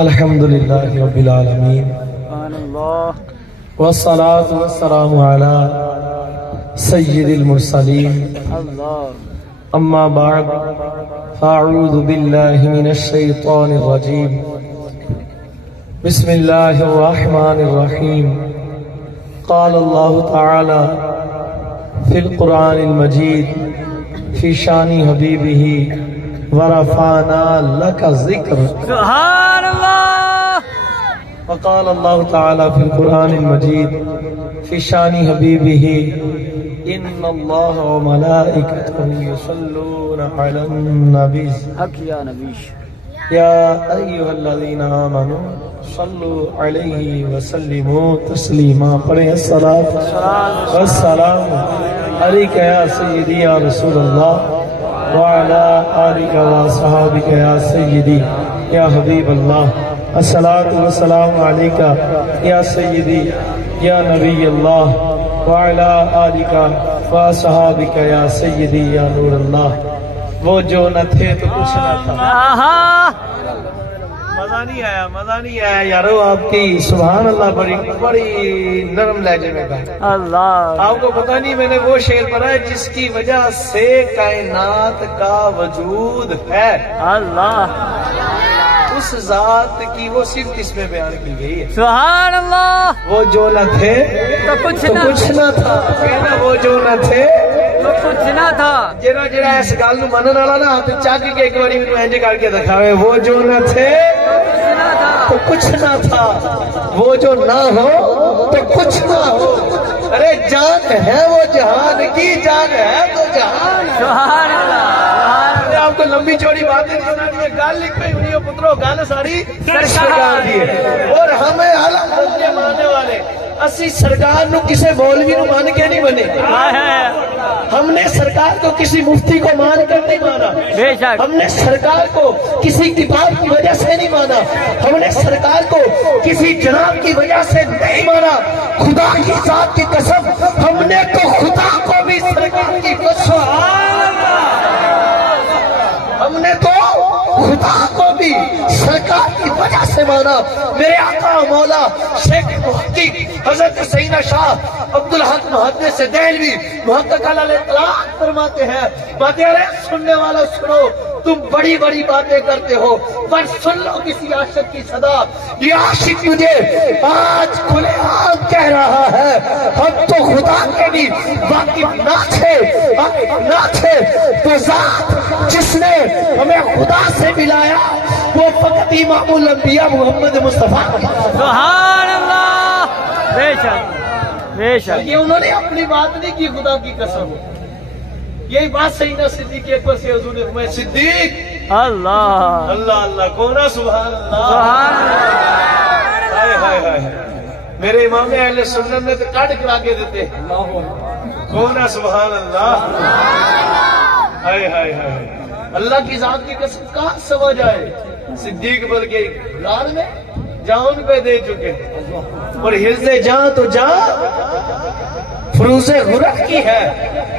الحمدللہ رب العالمین والصلاة والسلام علی سید المرسلین اما بعد فاعوذ باللہ من الشیطان الرجیم بسم اللہ الرحمن الرحیم قال اللہ تعالی فی القرآن المجید فی شان حبیبہ ورفعنا لک ذکر سبحان اللہ. وقال اللہ تعالی فی القرآن المجید فی شان حبیبہ ان اللہ وملائکتہ یصلون علی النبی حق یا نبی. یا ایہا الذین آمنوا صلوا علیہ وسلموا تسلیما. پڑھیں الصلاۃ والسلام علیک یا سیدی یا رسول اللہ وعلی آلک وصحابک یا سیدی یا حبیب اللہ. الصلاۃ والسلام علیک یا سیدی یا نبی اللہ وعلی آلک وصحابک یا سیدی یا نور اللہ. وہ جو نہ تھے تو کچھ نہ تھا. مزہ نہیں آیا، مزہ نہیں آیا یارو. آپ کی سبحان اللہ بڑی نرم لہجے میں کہا. اللہ آپ کو پتہ نہیں میں نے وہ شعر پڑھا ہے جس کی وجہ سے کائنات کا وجود ہے. اللہ اس ذات کی وہ صرف اس میں بیان کی گئی ہے. سبحان اللہ. وہ جو نہ تھے تو کچھ نہ تھا. کہنا وہ جو نہ تھے تو کچھ نہ تھا. جڑا اس گل نو منن والا نا ہاتھ چک کے ایک باری مینوں انج کر کے دکھاوے. وہ جو نہ تھے تو کچھ نہ تھا، وہ جو نہ ہو تو کچھ نہ ہو. ارے جان ہے وہ جہان کی، جان ہے تو جہان. سبحان اللہ. آپ کو لمبی چوڑی باتیں سنانی ہے. گل لکھ پہ نہیں ہو پترو، گل ساری سرکار دی ہے. اور ہمیں اعلیٰ درجے ماننے والے اسی سرکار نو کسے مولوی نو مان کے نہیں بنے. ہم نے سرکار کو کسی مفتی کو مان کر نہیں مانا. بے شک. ہم نے سرکار کو کسی کتاب کی وجہ سے نہیں مانا. ہم نے سرکار کو کسی جناب کی وجہ سے نہیں مانا. خدا کی ذات کی قسم ہم نے تو خدا کو بھی سرکار کی قسم، ہم نے تو خدا کو بھی سرکار کی وجہ سے مانا. میرے آقا مولا شیخ محقق حضرت سیدنا شاہ عبدالحق محدث دہلوی محقق علیہ اطلاق فرماتے ہیں، باتیں ارے سننے والا سنو، تم بڑی بڑی باتیں کرتے ہو پر سن لو کسی عاشق کی صدا. یہ عاشق مجھے آج کھلے عام کہہ رہا ہے ہم تو خدا کے بھی واقف نہ تھے تو ذات جس نے ہمیں خدا سے ملایا وہ فقط امام الانبیاء محمد مصطفیٰ. سبحان اللہ. بے شک بے شک. یہ انہوں نے اپنی بات نہیں کی، خدا کی قسم. یہی بات سیدنا صدیق اکبر سے حضور نے فرمایا صدیق. اللہ اللہ اللہ کونا سبحان اللہ. سبحان اللہ. ہائے ہائے ہائے. میرے امام اہل سنت نے تو کٹ کرا کے دیتے. کونا سبحان اللہ. ہائے ہائے ہائے. اللہ کی ذات کی قسم کہاں سمجھ آئے. صدیق بل کے لال میں جان پہ دے چکے اور حفظ جان تو جان فروز غرق کی ہے.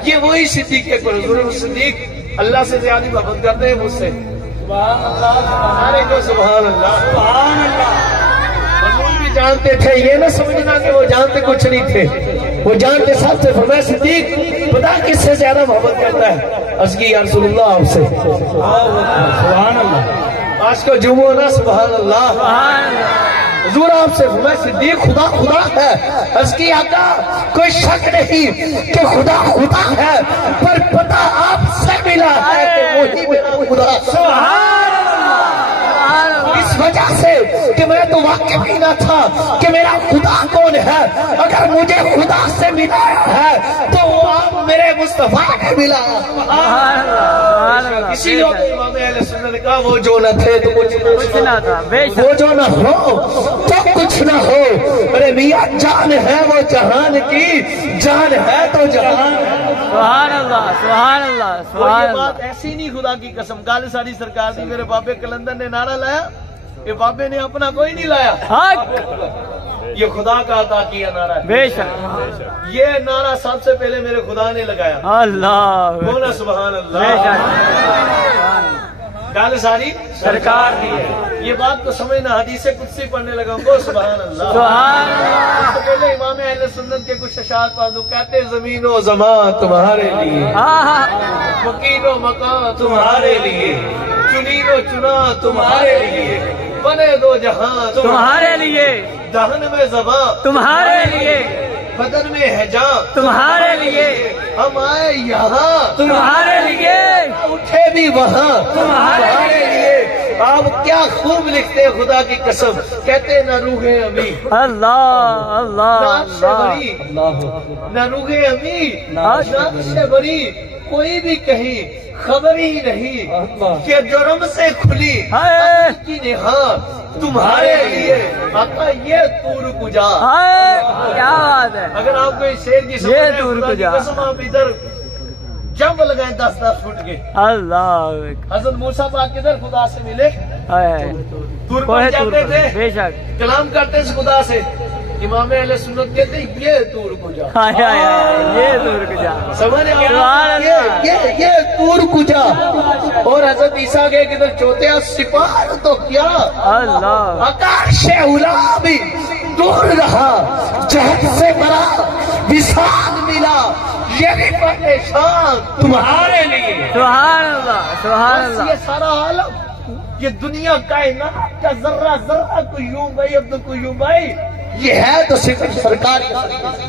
یہ وہی صدیق اکبر حضور صدیق اللہ سے زیادہ محبت کرتے ہیں مجھ سے. سبحان اللہ. سارے کو سبحان اللہ. سبحان اللہ. حضور بھی جانتے تھے، یہ نہ سمجھنا کہ وہ جانتے کچھ نہیں تھے، وہ جانتے سب سے. فرمایا صدیق پتا کس سے زیادہ محبت کرتا ہے؟ عرض کی یا رسول اللہ آپ سے. سبحان اللہ. آج کو جمعہ نا سبحان اللہ. حضور آپ سے فرمایا صدیق خدا خدا ہے. عرض کی آقا کوئی شک نہیں کہ خدا خدا ہے پر پتہ آپ سے ملا ہے کہ وہی میرا خدا. سبحان اللہ. اس وجہ سے کہ میں تو واقف ہی نہ تھا کہ میرا خدا کون ہے. اگر مجھے خدا سے ملایا ہے تو وہ آپ میرے مصطفیٰ نے ملایا. اسی لیے امام اہل سنت نے کہا وہ جو نہ تھے تو کچھ نہ تھا، وہ جو نہ ہو تو کچھ نہ ہو. ارے میاں جان ہے وہ جہان کی، جان ہے تو جہان. سبحان اللہ. سبحان اللہ. سبحان اللہ. بات ایسی نہیں خدا کی قسم. گل ساری سرکار دی. میرے بابے کلندر نے نعرہ لایا، یہ بابے نے اپنا کوئی نہیں لایا، حق یہ خدا کا عطا کیا نعرہ ہے. بے شک. یہ نعرہ سب سے پہلے میرے خدا نے لگایا. اللہ بولا سبحان اللہ. بے شک. گل ساری سرکار دی ہے. یہ بات تو سمجھنا، حدیث قدسی پڑھنے لگا ہوں، سبحان اللہ۔ سبحان اللہ۔ اس سے پہلے امام اہل سنت کے کچھ اشعار پڑھ دوں، کہتے ہیں زمین و زمان تمہارے لیے، مکین و مکان تمہارے لیے، چنین و چنا تمہارے لیے، بنے دو جہاں تمہارے لیے، دہن میں زباں تمہارے لیے، بدن میں ہے جاں تمہارے لیے، ہم آئے یہاں تمہارے لیے، اٹھے بھی وہاں تمہارے لیے۔ آپ کیا خوب لکھتے ہیں، خدا کی قسم، کہتے ہیں نہ روح امی، اللہ اللہ ناک سے بری، نہ روح امی، ناک سے بری، کوئی بھی کہیں خبر ہی نہیں کہ جرم سے کھلی عقل کی نہاں تمہارے لیے۔ آقا یہ تور کجا، کیا بات ہے، اگر آپ کو اس شعر کی سمجھ یہ ہے، تور خدا کی کجا۔ قسم آپ ادھر جمپ لگائیں 10 فٹ کے۔ اللہ حضرت موسیٰ پاک کدھر خدا سے ملے، تور کوہ پر طور جاتے پر، تھے، بے شک، کلام کرتے تھے خدا سے۔ امام اہل سنت کہتے ہیں یہ تور کجا، یہ دور کو جا، سمجھ رہے سبحان ہیں؟ اللہ۔ یہ تور کجا۔ اور حضرت عیسیٰ کے کدھر چوتیا سپاہ تو کیا، اللہ آکاش اولا بھی دور رہا، جہت سے بڑا وصال ملا، یہ بھی پریشان تمہارے لیے۔ سبحان اللہ، سبحان بس اللہ، یہ سارا عالم، یہ دنیا کائنات کا ذرہ ذرہ قیوم بھائی، عبد القیوم بھائی، یہ ہے تو صرف سرکار کا۔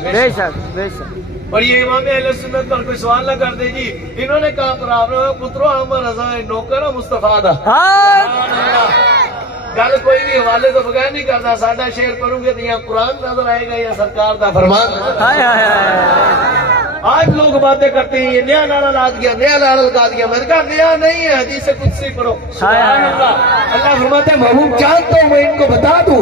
بے شک، بے شک، اور یہ امام اہل سنت پر کوئی سوال نہ کر دے جی، انہوں نے کہا پراؤ پترو ہمارا رضا نوکر مصطفیٰ دا۔ گل کوئی بھی حوالے تو بغیر نہیں کرنا، ساڈا شعر پڑھوں گے تو یا قرآن نظر آئے گا یا سرکار دا فرمان۔ آج لوگ باتیں کرتے ہیں یہ نیا نعرہ لا دیا، نیا نعرہ لگا دیا، میں نے کہا نیا نہیں ہے، حدیث قدسی پڑھو۔ سبحان اللہ۔ اللہ فرماتے ہیں محبوب جانتا ہوں میں ان کو بتا دوں،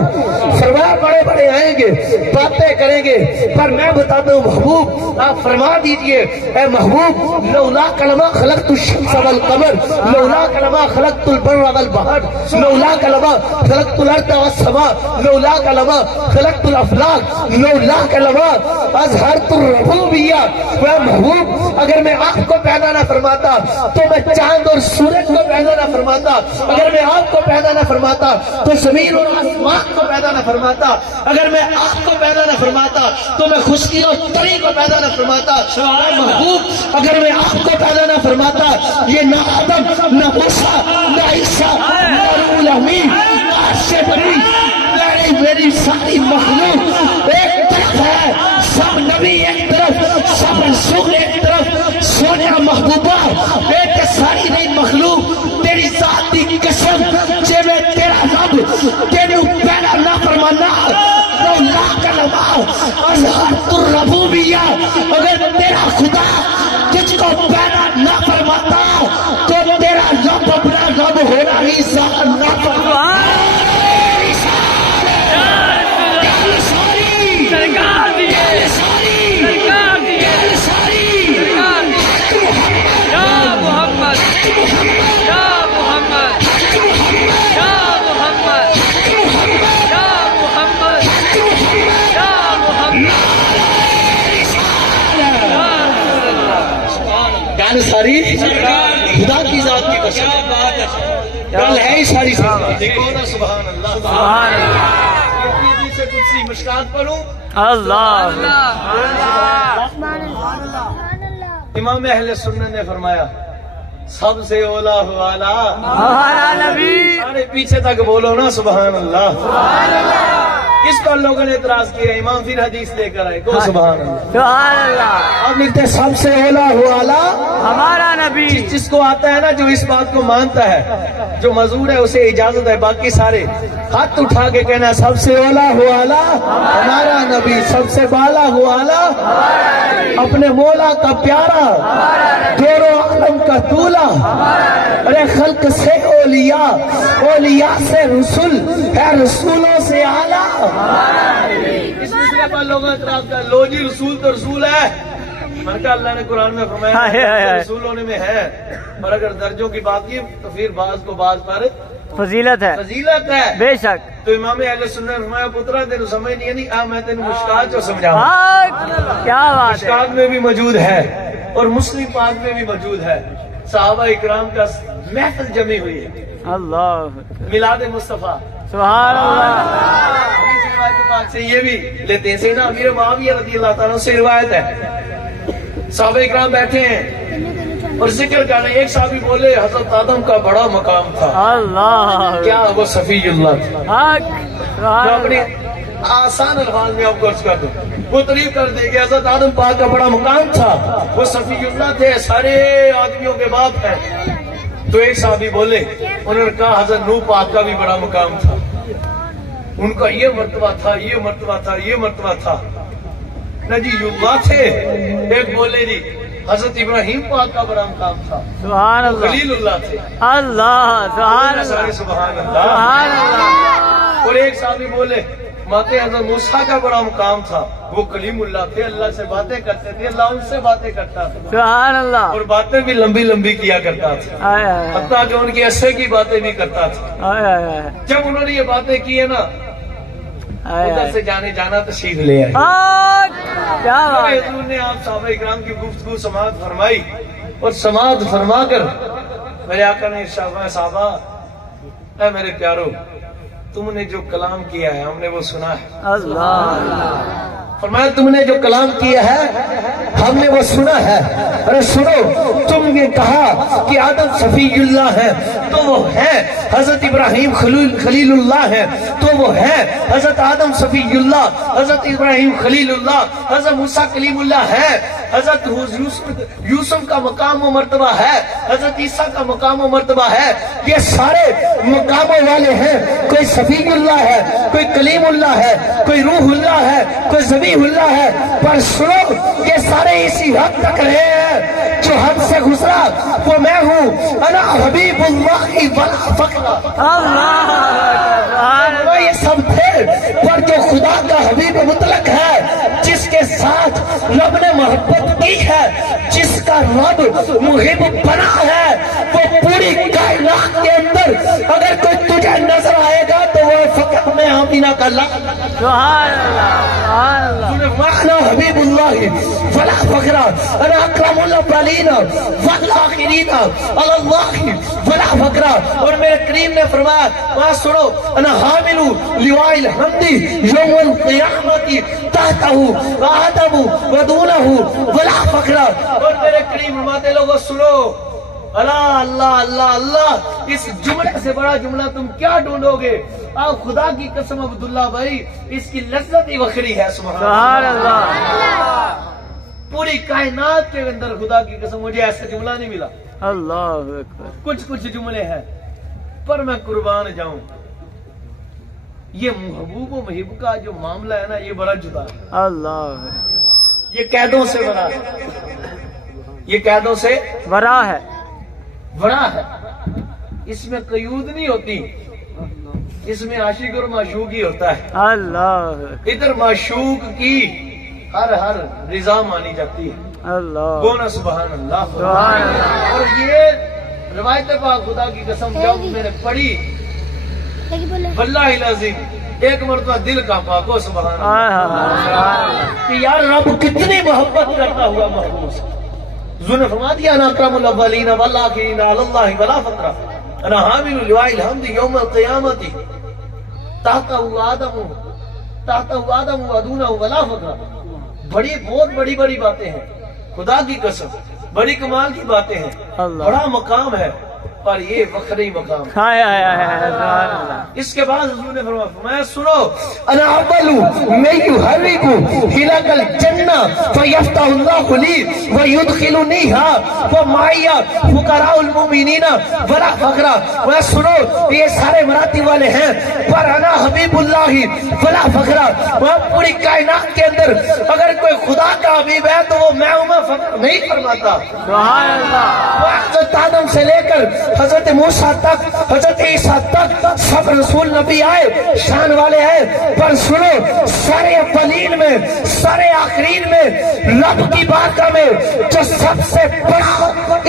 فرمایا بڑے بڑے آئیں گے باتیں کریں گے، پر میں بتاتا ہوں محبوب آپ فرما دیجئے، اے محبوب لولا کلمہ خلقت الشمس والقمر، لولا کلمہ خلقت البر والبحر، لولا کلمہ خلقت الارض والسماء، لولا کلمہ خلقت الافلاک، لولا کلمہ اظہرت الربوبیہ۔ اے محبوب اگر میں آپ کو پیدا نہ فرماتا تو میں چاند اور سورج کو پیدا نہ فرماتا، اگر میں آپ کو پیدا نہ فرماتا تو زمین اور آسمان کو پیدا نہ فرماتا، اگر میں آپ کو پیدا نہ فرماتا تو میں خشکی اور تری کو پیدا نہ فرماتا۔ اے محبوب اگر میں آپ کو پیدا نہ فرماتا یہ نہ آدم نہ موسیٰ نہ عیسیٰ نہ روح الامین نہ سے بری میری ساری مخلوق ایک طرف ہے، سب نبی ایک طرف، سب رسول ایک طرف، سونیا محبوبہ ایک ساری نہیں مخلوق تیری ذات کی قسم جے میں تیرا رب تیرے پیدا نہ فرمانا لولا کلمہ اظہرت الربوبیہ، اگر تیرا خدا جس کو پیدا نہ فرماتا تو تیرا رب اپنا رب ہونا ہی ظاہر نہ فرماتا۔ ساری خدا کی ذات کی قسم کل ہے ہی ساری دیکھو نا سبحان اللہ، سبحان اللہ، سے کچھ مشکات پڑھوں۔ اللہ امام اہل سنت نے فرمایا سب سے اولا والا ہمارا نبی، سارے پیچھے تک بولو نا سبحان اللہ۔ کس پر لوگوں نے اعتراض کیا، امام پھر حدیث لے کر آئے، کو سبحان اللہ۔ سبحان اللہ، اب لکھتے سب سے اولا والا ہمارا نبی، جس کو آتا ہے نا، جو اس بات کو مانتا ہے، جو معذور ہے اسے اجازت ہے، باقی سارے ہاتھ اٹھا کے کہنا سب سے اولا والا ہمارا نبی، سب سے بالا والا اپنے مولا کا پیارا، دورو عالم کا دولا، ارے خلق سے اولیاء، اولیاء سے رسول ہے، رسولوں سے اعلیٰ۔ اس مسئلے پر لوگوں نے اعتراض کیا، لو جی رسول تو رسول ہے، میں نے کہا اللہ نے قرآن میں فرمایا رسول ہونے میں ہے، اور اگر درجوں کی بات کی تو پھر بعض کو بعض پر فضیلت ہے، فضیلت ہے، بے شک۔ تو امام اہل سنت نے فرمایا پترا تینوں سمجھ نہیں نہیں آ میں تینوں مشکات جو سمجھاؤں، کیا بات ہے، مشکات میں بھی موجود ہے اور مسلم پاک میں بھی موجود ہے، صحابہ اکرام کا محفل جمی ہوئی ہے، اللہ میلاد مصطفیٰ سبحان اللہ حدیث روایت پاک سے یہ بھی لیتے ہیں. سیدنا امیر معاویہ رضی اللہ تعالیٰ سے روایت ہے, صحابہ اکرام بیٹھے ہیں اور ذکر کر رہے ہیں. ایک صحابی بولے حضرت آدم کا بڑا مقام تھا. اللہ کیا وہ صفی اللہ تھا؟ حق سبحان میں اللہ اپنے آسان الفاظ میں آپ کو عرض کر دوں, وہ تعریف کر دے کہ حضرت آدم پاک کا بڑا مقام تھا, وہ صفی اللہ تھے, سارے آدمیوں کے باپ ہیں. تو ایک صحابی بولے, انہوں نے کہا حضرت نوح پاک کا بھی بڑا مقام تھا, ان کا یہ مرتبہ تھا, یہ مرتبہ تھا, یہ مرتبہ تھا. نہ جی اللہ تھے. ایک بولے جی حضرت ابراہیم پاک کا بڑا مقام تھا, سبحان اللہ خلیل اللہ تھے. اللہ سبحان اللہ سارے سبحان اللہ. سبحان اللہ اور ایک صحابی بولے ماتے حضرت موسیٰ کا بڑا مقام تھا, وہ کلیم اللہ تھے, اللہ سے باتیں کرتے تھے, اللہ ان سے باتیں کرتا تھا سبحان اللہ اور باتیں بھی لمبی لمبی کیا کرتا تھا, آئے آئے حتیٰ کہ ان کی عصے کی باتیں بھی کرتا تھا. آئے آئے جب انہوں نے یہ باتیں کی ہے نا, آئے ادھر سے جانے جانا تشریف لے آئے. کیا بات حضور نے آپ صحابہ اکرام کی گفتگو سماعت فرمائی اور سماعت فرما کر میرے آقا نے ارشاد فرمایا, صحابہ اے میرے پیارو, تم نے جو کلام کیا ہے ہم نے وہ سنا ہے. اللہ فرمایا تم نے جو کلام کیا ہے ہم نے وہ سنا ہے. ارے سنو, تم نے کہا کہ آدم صفی اللہ ہے تو وہ ہے, حضرت ابراہیم خلیل اللہ ہے تو وہ ہے, حضرت آدم صفی اللہ, حضرت ابراہیم خلیل اللہ, حضرت موسیٰ کلیم اللہ ہے, حضرت یوسف کا مقام و مرتبہ ہے, حضرت عیسیٰ کا مقام و مرتبہ ہے. یہ سارے مقاموں والے ہیں. کوئی صفی اللہ ہے, کوئی کلیم اللہ ہے, کوئی روح اللہ ہے, کوئی ذبیح اللہ ہے. پر سنو, یہ سارے اسی حد تک رہے ہیں. جو حد سے گزرا وہ میں ہوں, انا حبیب اللہ ولا فخر. اللہ یہ سب تھے, پر جو خدا کا حبیب مطلق ہے, جس کے ساتھ رب نے محبت کی ہے, جس کا رب محب بنا ہے, وہ پوری کائنات کے اندر اگر کوئی تجھے نظر آئے گا تو وہ فقط میں آمینہ کا لفظ سبحان اللہ سبحان اللہ انا حبیب اللہ ولا فخر, انا اکرم الاولین والآخرین علی اللہ ولا فخر. اور میرے کریم نے فرمایا, وہاں سنو, انا حامل لواء الحمد یوم القیامت تحتہ آدم ودونہ ولا فخر. اور میرے کریم فرماتے لوگوں سنو, اللہ اللہ اللہ اللہ, اس جملے سے بڑا جملہ تم کیا ڈھونڈو گے؟ آپ خدا کی قسم عبداللہ بھائی, اس کی لذت ہی وکھری ہے. سبحان اللہ پوری کائنات کے اندر خدا کی قسم مجھے ایسا جملہ نہیں ملا. اللہ اکبر. کچھ جملے ہیں پر میں قربان جاؤں, یہ محبوب و محب کا جو معاملہ ہے نا, یہ بڑا جدا ہے. اللہ یہ قیدوں سے بڑا ہے, یہ قیدوں سے برا ہے. بڑا ہے. اس میں قیود نہیں ہوتی, اس میں عاشق اور معشوق ہی ہوتا ہے. اللہ ادھر معشوق کی ہر رضا مانی جاتی ہے. اللہ بونا سبحان اللہ. سبحان اللہ. اور یہ روایت پاک خدا کی قسم جب میں نے پڑھی, واللہ العظیم ایک مرتبہ دل کا پاکو سبحان اللہ, کہ یار رب کتنی محبت کرتا ہوا محبوب سے. حضور نے فرما دیا, انا اکرم الاولین والآخرین علی اللہ ولا فخر, انا حامل لواء الحمد یوم القیامت تحتہ آدم ودونہ ولا فخر. بہت بڑی باتیں ہیں, خدا کی قسم بڑی کمال کی باتیں ہیں, بڑا مقام ہے, پر یہ وکھری مقام. اس کے بعد حضور نے فرمایا سنو, انا اول من یحرک حلق الجنہ فیفتح اللہ لی ویدخلنیہا ومعی فقراء المؤمنین ولا فخر. وہ سنو, یہ سارے مراتب والے ہیں, پر انا حبیب اللہ ولا فخر. وہ پوری کائنات کے اندر اگر کوئی خدا کا حبیب ہے تو وہ میں ہوں, میں فخر نہیں فرماتا. سبحان اللہ. وہ حضرت آدم سے لے کر حضرت موسیٰ تک, حضرت عیسیٰ تک سب رسول نبی آئے, شان والے آئے, پر سنو, سارے اولین میں سارے آخرین میں رب کی بارگاہ میں جو سب سے بڑا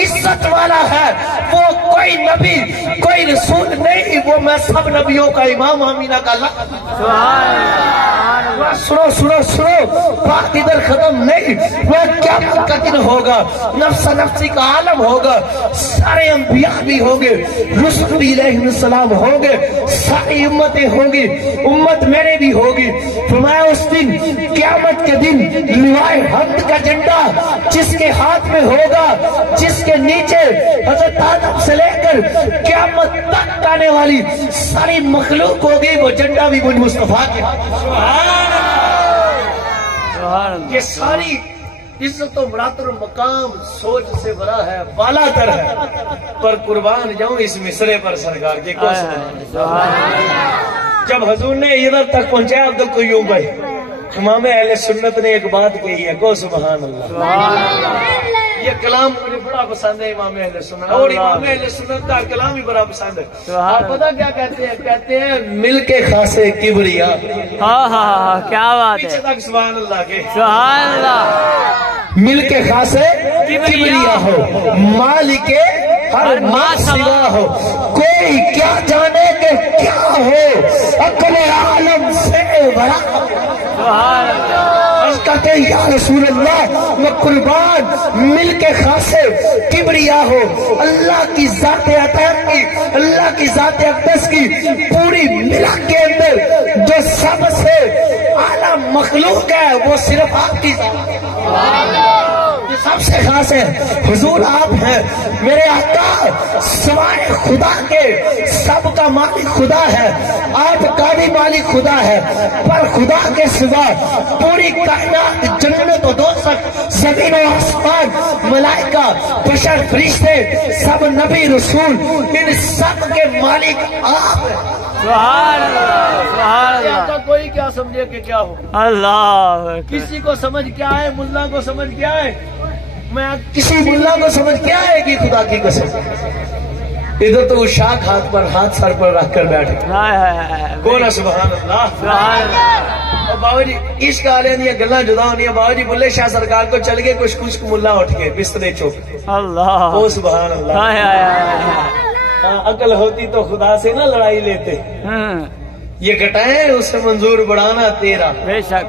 عزت والا ہے وہ کوئی نبی کوئی رسول نہیں, وہ میں سب نبیوں کا امام آمینہ کا لقب. سبحان اللہ سنو سنو سنو، بات ادھر ختم نہیں، وہ قیامت کا دن ہوگا، نفس نفسی کا عالم ہوگا، سارے انبیاء بھی ہوں گے، رسول بھی علیہ السلام ہوں گے، ساری امتیں ہوں گی، امت میرے بھی ہوگی۔ فرمایا اس دن قیامت کے دن لوائے حمد کا جھنڈا جس کے ہاتھ میں ہوگا، جس کے نیچے حضرت آدم سے لے کر قیامت تک آنے والی ساری مخلوق ہوگی، وہ جھنڈا بھی مجھ مصطفیٰ کے ہاتھ میں۔ یہ ساری عزت و مراتب و مقام سوچ سے بڑا ہے، بالا تر ہے، پر قربان جاؤں اس مصرے پر سرکار کے کو جب حضور نے ادھر تک پہنچایا عبد القیوم بھائی، امام اہل سنت نے ایک بات کہی ہے، کو سبحان اللہ۔ یہ کلام مجھے بڑا پسند ہے امام اہل سنت، اور امام اہل سنت کا کلام ہی بڑا پسند ہے۔ آپ پتہ کیا کہتے ہیں؟ کہتے ہیں مل کے خاصے کبریا۔ ہاں ہاں ہاں، کیا بات ہے، پیچھے تک سبحان اللہ کے، سبحان اللہ۔ مل کے خاصے کبریا ہو، مالک ہر ما سوا ہو، کوئی کیا جانے کہ کیا ہو، عقل عالم سے بڑا۔ سبحان اللہ۔ کہتے ہیں یا رسول اللہ میں قربان، مل کے خاصے کبریا ہو، اللہ کی ذات عطیت کی، اللہ کی ذات اقدس کی پوری ملا کے اندر جو سب سے اعلیٰ مخلوق ہے وہ صرف آپ کی ذات ہے، یہ سب سے خاص ہے۔ حضور آپ ہیں، میرے آقا سوائے خدا کے سب کا مالک خدا ہے، آپ کا بھی مالک خدا ہے، پر خدا کے سوا پوری کائنات، جنت و دوزخ، زمین و آسمان، ملائکہ، بشر، فرشتے، سب نبی رسول، ان سب کے مالک آپ ہیں۔ سبحان اللہ، سبحان اللہ۔ کوئی کیا سمجھے کہ کیا ہو، اللہ کسی کو سمجھ کیا ہے، ملا کو سمجھ کیا ہے، میں کسی ملا کو سمجھ کیا ہے کہ خدا کی قسم ادھر تو وہ شاخ ہاتھ پر، ہاتھ سر پر رکھ کر بیٹھے، کون ہے سبحان اللہ۔ سبحان اللہ۔ اور بابا جی عشق والے دیا گلاں جدا ہونی، بابا جی بلے شاہ سرکار کو چل گئے کچھ کچھ ملا اٹھ کے بسترے چوک، اللہ، او سبحان اللہ۔ عقل ہوتی تو خدا سے نہ لڑائی لیتے، یہ گھٹائیں اسے منظور بڑھانا تیرا، بے شک۔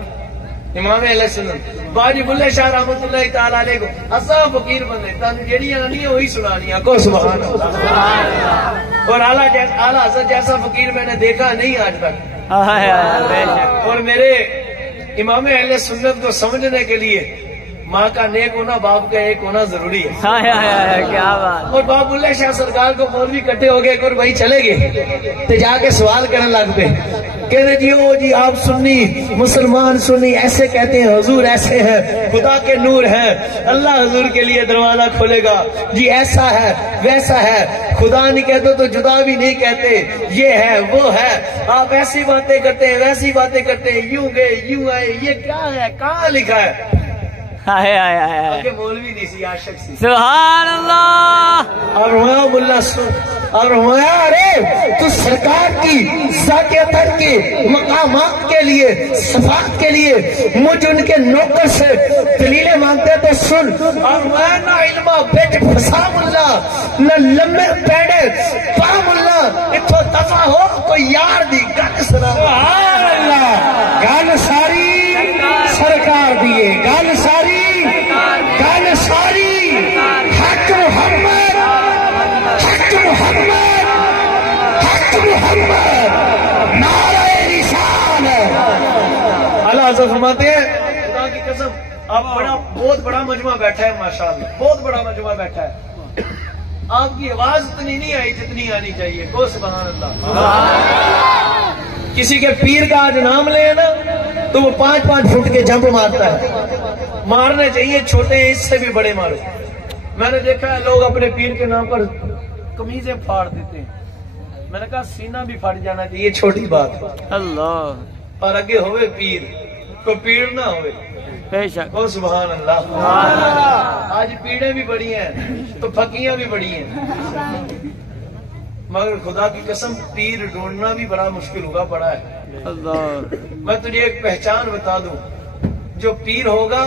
امام اہل سنت باجی بلے شاہ رحمت اللہ تعالی علیہ کو اساں فقیر بندے تن جڑیاں آنیاں وہی سنانیاں، کو سبحان اللہ۔ اور اعلیٰ حضرت جیسا فقیر میں نے دیکھا نہیں آج تک، بے شک۔ اور میرے امام اہل سنت کو سمجھنے کے لیے ماں کا نیک ہونا، باپ کا ایک ہونا ضروری ہے۔ کیا بات۔ اور باپ بلے شاہ سرکار کو مولوی کٹھے ہو گئے اور بھائی چلے گئے تو جا کے سوال کرنے لگ پے، کہتے جی او جی آپ سنی مسلمان سنی ایسے کہتے ہیں، حضور ایسے ہیں، خدا کے نور ہیں، اللہ حضور کے لیے دروازہ کھولے گا، جی ایسا ہے ویسا ہے، خدا نہیں کہتے تو جدا بھی نہیں کہتے، یہ ہے وہ ہے، آپ ایسی باتیں کرتے ہیں ویسی باتیں کرتے ہیں، یوں گئے یوں آئے، یہ کیا ہے، کہاں لکھا ہے؟ مولوی نہیں سی، عاشق سی۔ سبحان اللہ۔ اور ہوا ملا سن، اور ہوا ارے تو سرکار کی ذات اطہر کے مقامات کے لیے، صفات کے لیے مجھ ان کے نوکر سے دلیلیں مانگتے تھے، سن۔ اور ہوا نہ علمہ بیٹ پھسا ملا، نہ لمبے پیڑے پا ملا، اتھو دفع ہو کوئی یار دی گل سنا۔ سبحان اللہ۔ گل ساری سرکار دیے، گل ساری، گل ساری حق محمد، حق محمد، حق محمد، نعرہ رسالت۔ اللہ حضرت فرماتے ہیں خدا کی قسم آپ بہت بڑا مجمع بیٹھا ہے، ماشاءاللہ بہت بڑا مجمع بیٹھا ہے، آپ کی آواز اتنی نہیں آئی جتنی آنی چاہیے، کو سبحان اللہ۔ کسی کے پیر کا آج نام لے نا تو وہ 5-5 فٹ کے جمپ مارتا ہے، مارنے چاہیے چھوٹے ہیں، اس سے بھی بڑے مارو۔ میں نے دیکھا ہے لوگ اپنے پیر کے نام پر قمیضیں پھاڑ دیتے ہیں، میں نے کہا سینہ بھی پھٹ جانا چاہیے، چھوٹی بات اللہ، اور اگے ہوئے پیر کو پیڑ نہ ہوئے، بے شک۔ او سبحان اللہ۔ آج پیڑیں بھی بڑی ہیں تو پھکیاں بھی بڑی ہیں، مگر خدا کی قسم پیر ڈھونڈنا بھی بڑا مشکل ہوا پڑا ہے۔ اللہ، میں تجھے ایک پہچان بتا دوں، جو پیر ہوگا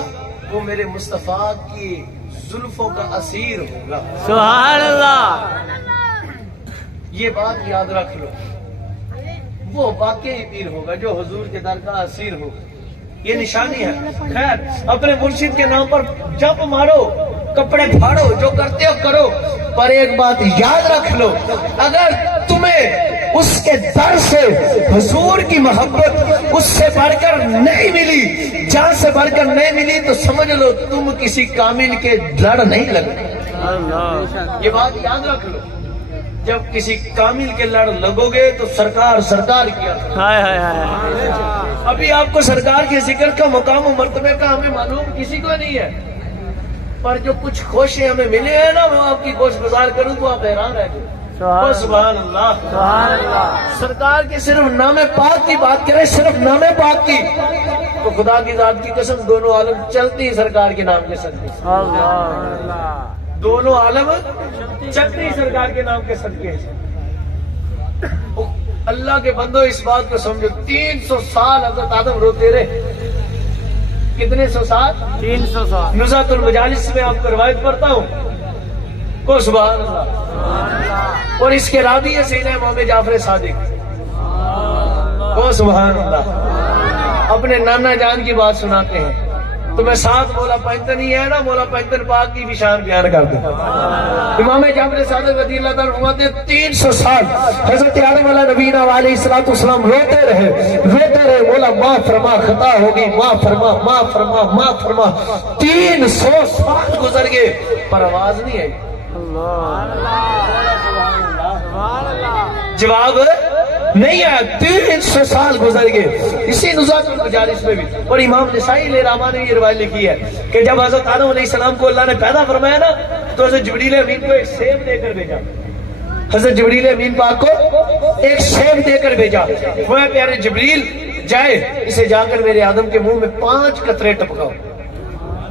وہ میرے مصطفیٰ کی زلفوں کا اسیر ہوگا۔ سبحان اللہ۔ یہ بات یاد رکھ لو، وہ واقعی پیر ہوگا جو حضور کے در کا اسیر ہو. یہ نشانی ہے. خیر اپنے مرشد کے نام پر جب مارو, کپڑے پھاڑو, جو کرتے ہو کرو, پر ایک بات یاد رکھ لو, اگر تمہیں اس کے در سے حضور کی محبت اس سے بڑھ کر نہیں ملی, جان سے بڑھ کر نہیں ملی, تو سمجھ لو تم کسی کامل کے لڑ نہیں لگے. یہ بات یاد رکھ لو, جب کسی کامل کے لڑ لگو گے تو سرکار کیا. ابھی آپ کو سرکار کے ذکر کا مقام و مرتبے کا ہمیں معلوم کسی کو نہیں ہے, پر جو کچھ خوشیں ہمیں ملے ہیں نا, وہ آپ کی گوش گزار کروں تو آپ حیران رہ گئے. سبحان اللہ. سرکار کے صرف نام پاک کی بات کریں, صرف نام پاک کی, تو خدا کی ذات کی قسم دونوں عالم چلتی سرکار کے نام کے صدقے. دونوں عالم چلتی سرکار کے نام کے صدقے. اللہ کے بندو اس بات کو سمجھو, 300 سال حضرت آدم روتے رہے. کتنے سو سال؟ 300 سال. نزہۃ المجالس میں آپ کو روایت پڑھتا ہوں کو سبحان اللہ. اور اس کے راوی ہے سیدنا امام جعفر صادق کو سبحان اللہ. اپنے نانا جان کی بات سناتے ہیں تو میں ساتھ مولا پنجتن ہی ہے نا, مولا پنجتن پاک کی بھی شان بیان کر دوں. امام جعفر صادق رضی اللہ تعالیٰ فرماتے ہیں 300 سال حضرت آدم علیہ نبینا علیہ الصلوۃ والسلام روتے رہے, مولا معاف فرما, خطا ہوگی معاف فرما. 300 سال گزر گئے پر آواز نہیں آئی. جواب نہیں آیا. 300 سال گزر گئے. اسی نزہۃ المجالس میں بھی, اور امام نسائی علیہ رحمہ نے یہ روایت لکھی ہے کہ جب حضرت آدم علیہ السلام کو اللہ نے پیدا فرمایا نا, تو حضرت جبریل امین کو ایک سیب دے کر بھیجا. حضرت جبریل امین پاک کو ایک سیب دے کر بھیجا. وہ پیارے جبریل جائے, اسے جا کر میرے آدم کے منہ میں 5 قطرے ٹپکاؤ,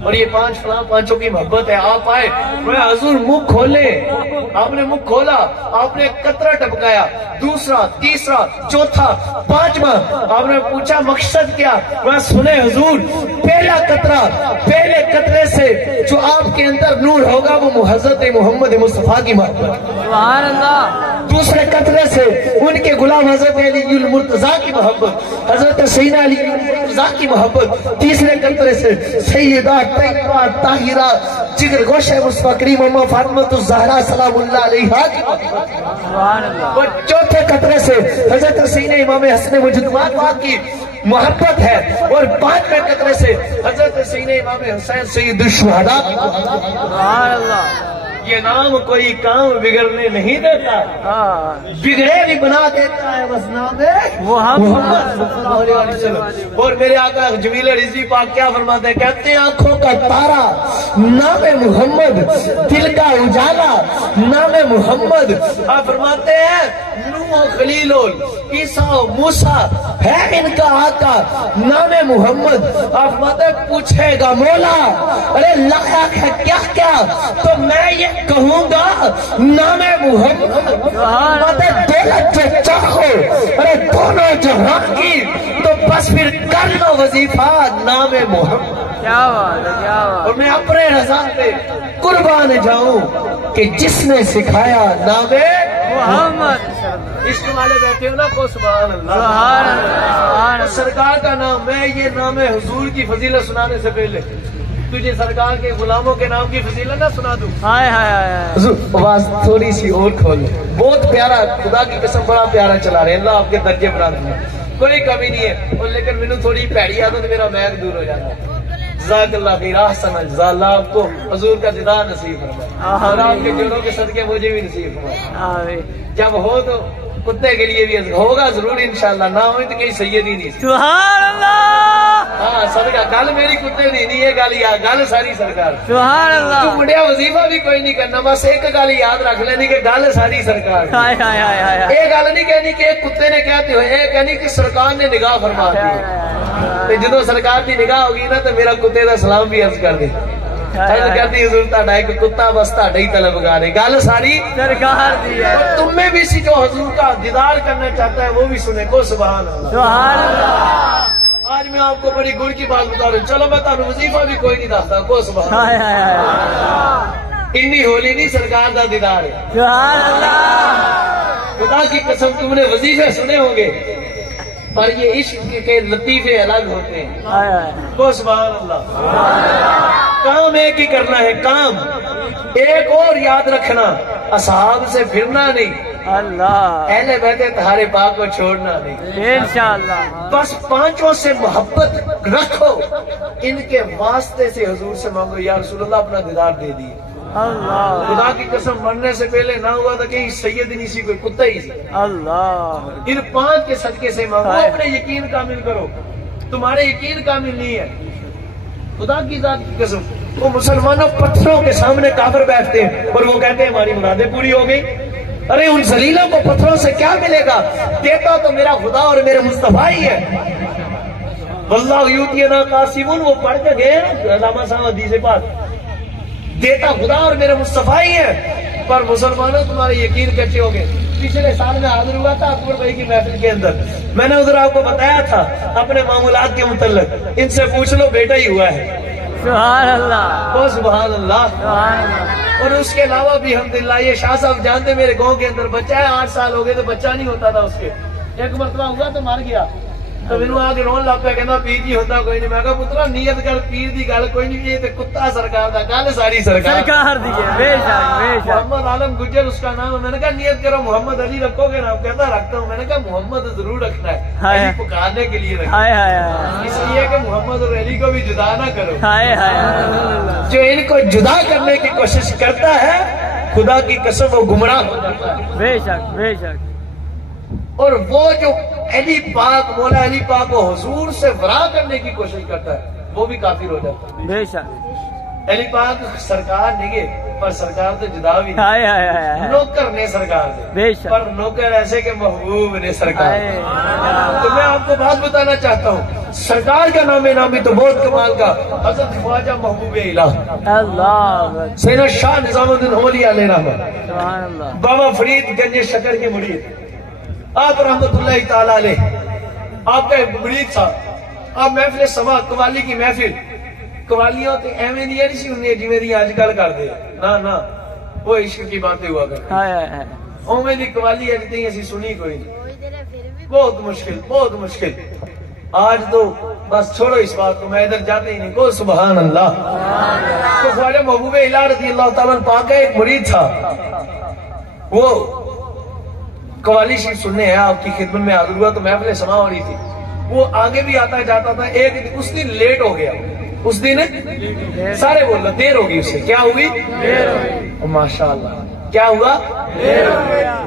اور یہ 5 فلاں 5 کی محبت ہے. آپ آئے, میں حضور منہ کھولے, آپ نے منہ کھولا, آپ نے ایک قطرہ ٹپکایا, دوسرا, تیسرا, چوتھا, 5واں. آپ نے پوچھا مقصد کیا؟ میں سنے حضور, پہلا قطرے سے جو آپ کے اندر نور ہوگا وہ حضرت محمد مصطفیٰ کی محبت. سبحان اللہ. دوسرے قطرے سے ان کے غلام حضرت علی المرتضیٰ کی محبت, حضرت سیدنا علی المرتضیٰ کی محبت. تیسرے قطرے سے سیدہ طیبہ طاہرہ جگر گوشہ مصطفیٰ کریم اما فاطمہ الزہرا سلام اللہ علیہا کی محبت. اور چوتھے قطرے سے حضرت سیدنا امام حسن مجدد کی محبت ہے. اور 5ویں قطرے سے حضرت سیدنا امام حسین سید الشہداء کی محبت. سبحان اللہ. یہ نام کوئی کام بگڑنے نہیں دیتا, بگڑے بھی بنا دیتا ہے بس نام محمد صلی اللہ علیہ وسلم. اور میرے آقا جمیل رضوی پاک کیا فرماتے ہیں؟ کہتے ہیں آنکھوں کا تارا نام محمد, دل کا اجالا نام محمد. آپ فرماتے ہیں نوح و خلیل عیسیٰ و موسیٰ ہے ان کا آقا نام محمد. آپ فرماتے ہیں پوچھے گا مولا ارے لائق ہے کیا کیا, تو میں یہ کہوں گا نام محمد. دولت جو چاہو ارے دونوں جہاں کی, تو بس پھر کر لو وظیفہ نام محمد. کیا بات ہے, کیا بات. اور میں اپنے رضا پہ قربان جاؤں کہ جس نے سکھایا نام محمد. عشق والے بیٹھے ہو نا کو سبحان اللہ. سبحان اللہ. سرکار کا نام, میں یہ نام حضور کی فضیلت سنانے سے پہلے تجھے سرکار کے غلاموں کے نام کی فضیلت نہ سنا دوں. ہائے ہائے ہائے. حضور آواز تھوڑی سی اور کھولے, بہت پیارا, خدا کی قسم بڑا پیارا چلا رہے ہیں. اللہ آپ کے درجے بنا دیں, کوئی کمی نہیں ہے. اور لیکن میں نے تھوڑی پیڑی عادت, میرا میگ دور ہو جاتا ہے. جزاک اللہ خیر, احسن الجزا. اللہ آپ کو حضور کا دیدار نصیب فرمائے, اور آپ کے جوڑوں کے صدقے مجھے بھی نصیب فرمائے. جب ہو تو کتے کے لیے بھی ہوگا ضرور انشاءاللہ, نہ ہوئی تو کہیں سید ہی نہیں. سبحان اللہ. ہاں صدقہ, گل میری کتے دی نہیں, یہ گل ساری سرکار. سبحان اللہ. تو منڈیا وظیفہ بھی کوئی نہیں کرنا, بس ایک گل یاد رکھ لینی کہ گل ساری سرکار. ہائے ہائے ہائے ہائے. یہ گل نہیں کہنی کہ ایک کتے نے کہتے ہوئے, یہ کہنی کہ سرکار نے نگاہ فرما دی. جدو سرکار کی نگاہ ہوگی نا تو میرا کتے کا سلام بھی عرض کر دے. کہتی حضور تہاڈا ایک کتا بس تہاڈا ہی طلبگار ہے. گل ساری سرکار دی ہے. اور تم میں بھی سی جو حضور کا دیدار کرنا چاہتا ہے وہ بھی سنے کو سبحان اللہ. سبحان اللہ. آج میں آپ کو بڑی گڑ کی بات بتا رہا ہوں. چلو میں تمہیں وظیفہ بھی کوئی نہیں دستا کو سبحان ہائے ہائے ہائے. اللہ. انی ہولی نہیں سرکار دا دیدار ہے. سبحان اللہ. خدا کی قسم تم نے وظیفے سنے ہوں گے, اور یہ عشق کے لطیفے الگ ہوتے ہیں. ہائے ہائے وہ سبحان اللہ. کام ایک ہی کرنا ہے, کام ایک اور یاد رکھنا, اصحاب سے پھرنا نہیں, اللہ اہل بیت طاہر پاک کو چھوڑنا نہیں. انشاءاللہ بس پانچوں سے محبت رکھو, ان کے واسطے سے حضور سے مانگو یا رسول اللہ اپنا دیدار دے دیے. اللہ خدا کی قسم مرنے سے پہلے نہ ہوا تھا کہ سید نہیں سی, کوئی کتا ہی سی. اللہ ان پانچ کے صدقے سے مانگو, اپنے یقین کامل کرو. تمہارے یقین کامل نہیں ہے, خدا کی ذات کی قسم. وہ مسلمانوں پتھروں کے سامنے کافر بیٹھتے ہیں اور وہ کہتے ہیں ہماری مرادیں پوری ہو گئی. ارے ان ذلیلوں کو پتھروں سے کیا ملے گا, دیتا تو میرا خدا اور میرے مصطفیٰ ہی ہے. واللہ یؤتینا قاسمون, وہ پڑھ کے گئے نا علامہ صاحب حدیث پاک, دیتا خدا اور میرے مصطفیٰ ہی ہے. پر مسلمانوں تمہارے یقین کچے ہو گئے. پچھلے سال میں حاضر ہوا تھا اکبر بھائی کی محفل کے اندر, میں نے ادھر آپ کو بتایا تھا اپنے معاملات کے متعلق, ان سے پوچھ لو بیٹا ہی ہوا ہے. سبحان اللہ او سبحان اللہ. سبحان اللہ اور اس کے علاوہ بھی الحمدللہ یہ شاہ صاحب جانتے میرے گاؤں کے اندر بچہ ہے, 8 سال ہو گئے تو بچہ نہیں ہوتا تھا اس کے. ایک مرتبہ ہوا تو مر گیا, تو مینوں آ کے رون لگ پیا, کہنا پیر جی ہوتا کوئی نہیں. میں کہا پترا نیت کر, پیر دی گل کوئی نہیں, یہ تے کتا سرکار دا گل ساری سرکار سرکار دی ہے. بے شک بے شک. محمد عالم گجر اس کا نام ہے. میں نے کہا نیت کرو محمد علی رکھو گے نام, کہتا رکھتا ہوں. میں نے کہا محمد ضرور رکھنا ہے, علی پکارنے کے لیے رکھنا ہائے ہے, ہائے ہائے اس لیے کہ محمد اور علی کو بھی جدا نہ کرو. ہائے ہائے جو ان کو جدا کرنے کی کوشش کرتا ہے خدا کی قسم وہ گمراہ ہو جاتا ہے. بے شک بے شک. اور وہ جو علی پاک, مولا علی پاک کو حضور سے ورا کرنے کی کوشش کرتا ہے وہ بھی کافر ہو جاتا ہے. بے شک. علی پاک سرکار نہیں ہے, پر سرکار تو جدا بھی نہیں. ہائے ہائے ہائے نوکر نے سرکار سے, بے شک. پر نوکر ایسے کہ محبوب نے سرکار. ہائے. تو میں آپ کو بات بتانا چاہتا ہوں, سرکار کا نام نامی تو بہت کمال کا, حضرت خواجہ محبوب الہ اللہ سیدنا شاہ نظام الدین اولیاء علیہ رحمت, سبحان اللہ. بابا فرید گنج شکر کے مرید, آپ رحمت اللہ تعالیٰ علیہ, آپ کا ایک مرید تھا. آپ محفل سما قوالی کی محفل, قوالیاں تے ایویں دی نہیں سی ہونی جویں دی اج کل کر دے, نہ نہ وہ عشق کی باتیں ہوا کرتی. ہائے ہائے اوویں دی قوالی اج تائیں اسی سنی کوئی نہیں. بہت مشکل, بہت مشکل. آج تو بس چھوڑو اس بات کو, میں ادھر جاتے ہی نہیں. کو سبحان اللہ. تو خواجہ محبوب الہ رضی اللہ تعالیٰ پاک کا ایک مرید تھا, وہ قوالی شریف سننے ہے, آپ کی خدمت میں حاضر ہوا تو محفل سما ہو رہی تھی. وہ آگے بھی آتا جاتا تھا. ایک اس دن لیٹ ہو گیا, اس دن سارے بول رہے دیر ہوگی اسے. کیا ہوئی؟ ماشاء اللہ. کیا ہوا؟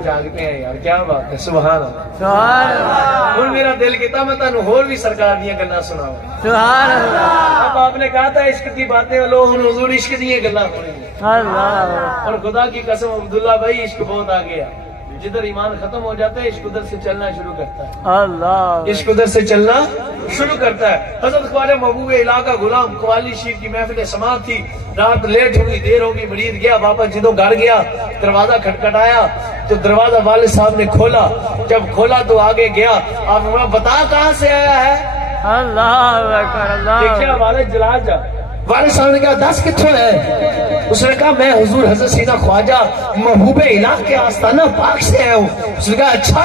جاگتے ہیں یار, کیا بات ہے. سبحان اللہ سبحان اللہ ہن میرا دل کہتا میں تانوں ہور بھی سرکار دیاں گلاں سناواں. سبحان اللہ. اب آپ نے کہا تھا عشق کی باتیں لو, ہن حضور عشق دیاں گلاں سنیں. اللہ اور خدا کی قسم عبداللہ بھائی عشق بہت آ گیا. جدھر ایمان ختم ہو جاتا ہے عشق ادھر سے چلنا شروع کرتا ہے. اللہ عشق ادھر سے چلنا شروع کرتا ہے. حضرت خواجہ محبوب الہ کا غلام, قوالی شریف کی محفل سماعت تھی, رات لیٹ ہوگی, دیر ہوگی, مرید گیا واپس. جدوں گھر گیا دروازہ کھٹکھٹایا تو دروازہ والد صاحب نے کھولا. جب کھولا تو آگے گیا, آپ نے بتا کہاں سے آیا ہے. اللہ اکبر. اللہ دیکھا والد جلال جا, والد صاحب نے کہا 10 کتھوں ہے. اس نے کہا میں حضور حضرت سیدنا خواجہ محبوب الہ کے آستانہ پاک سے آیا ہوں. اس نے کہا اچھا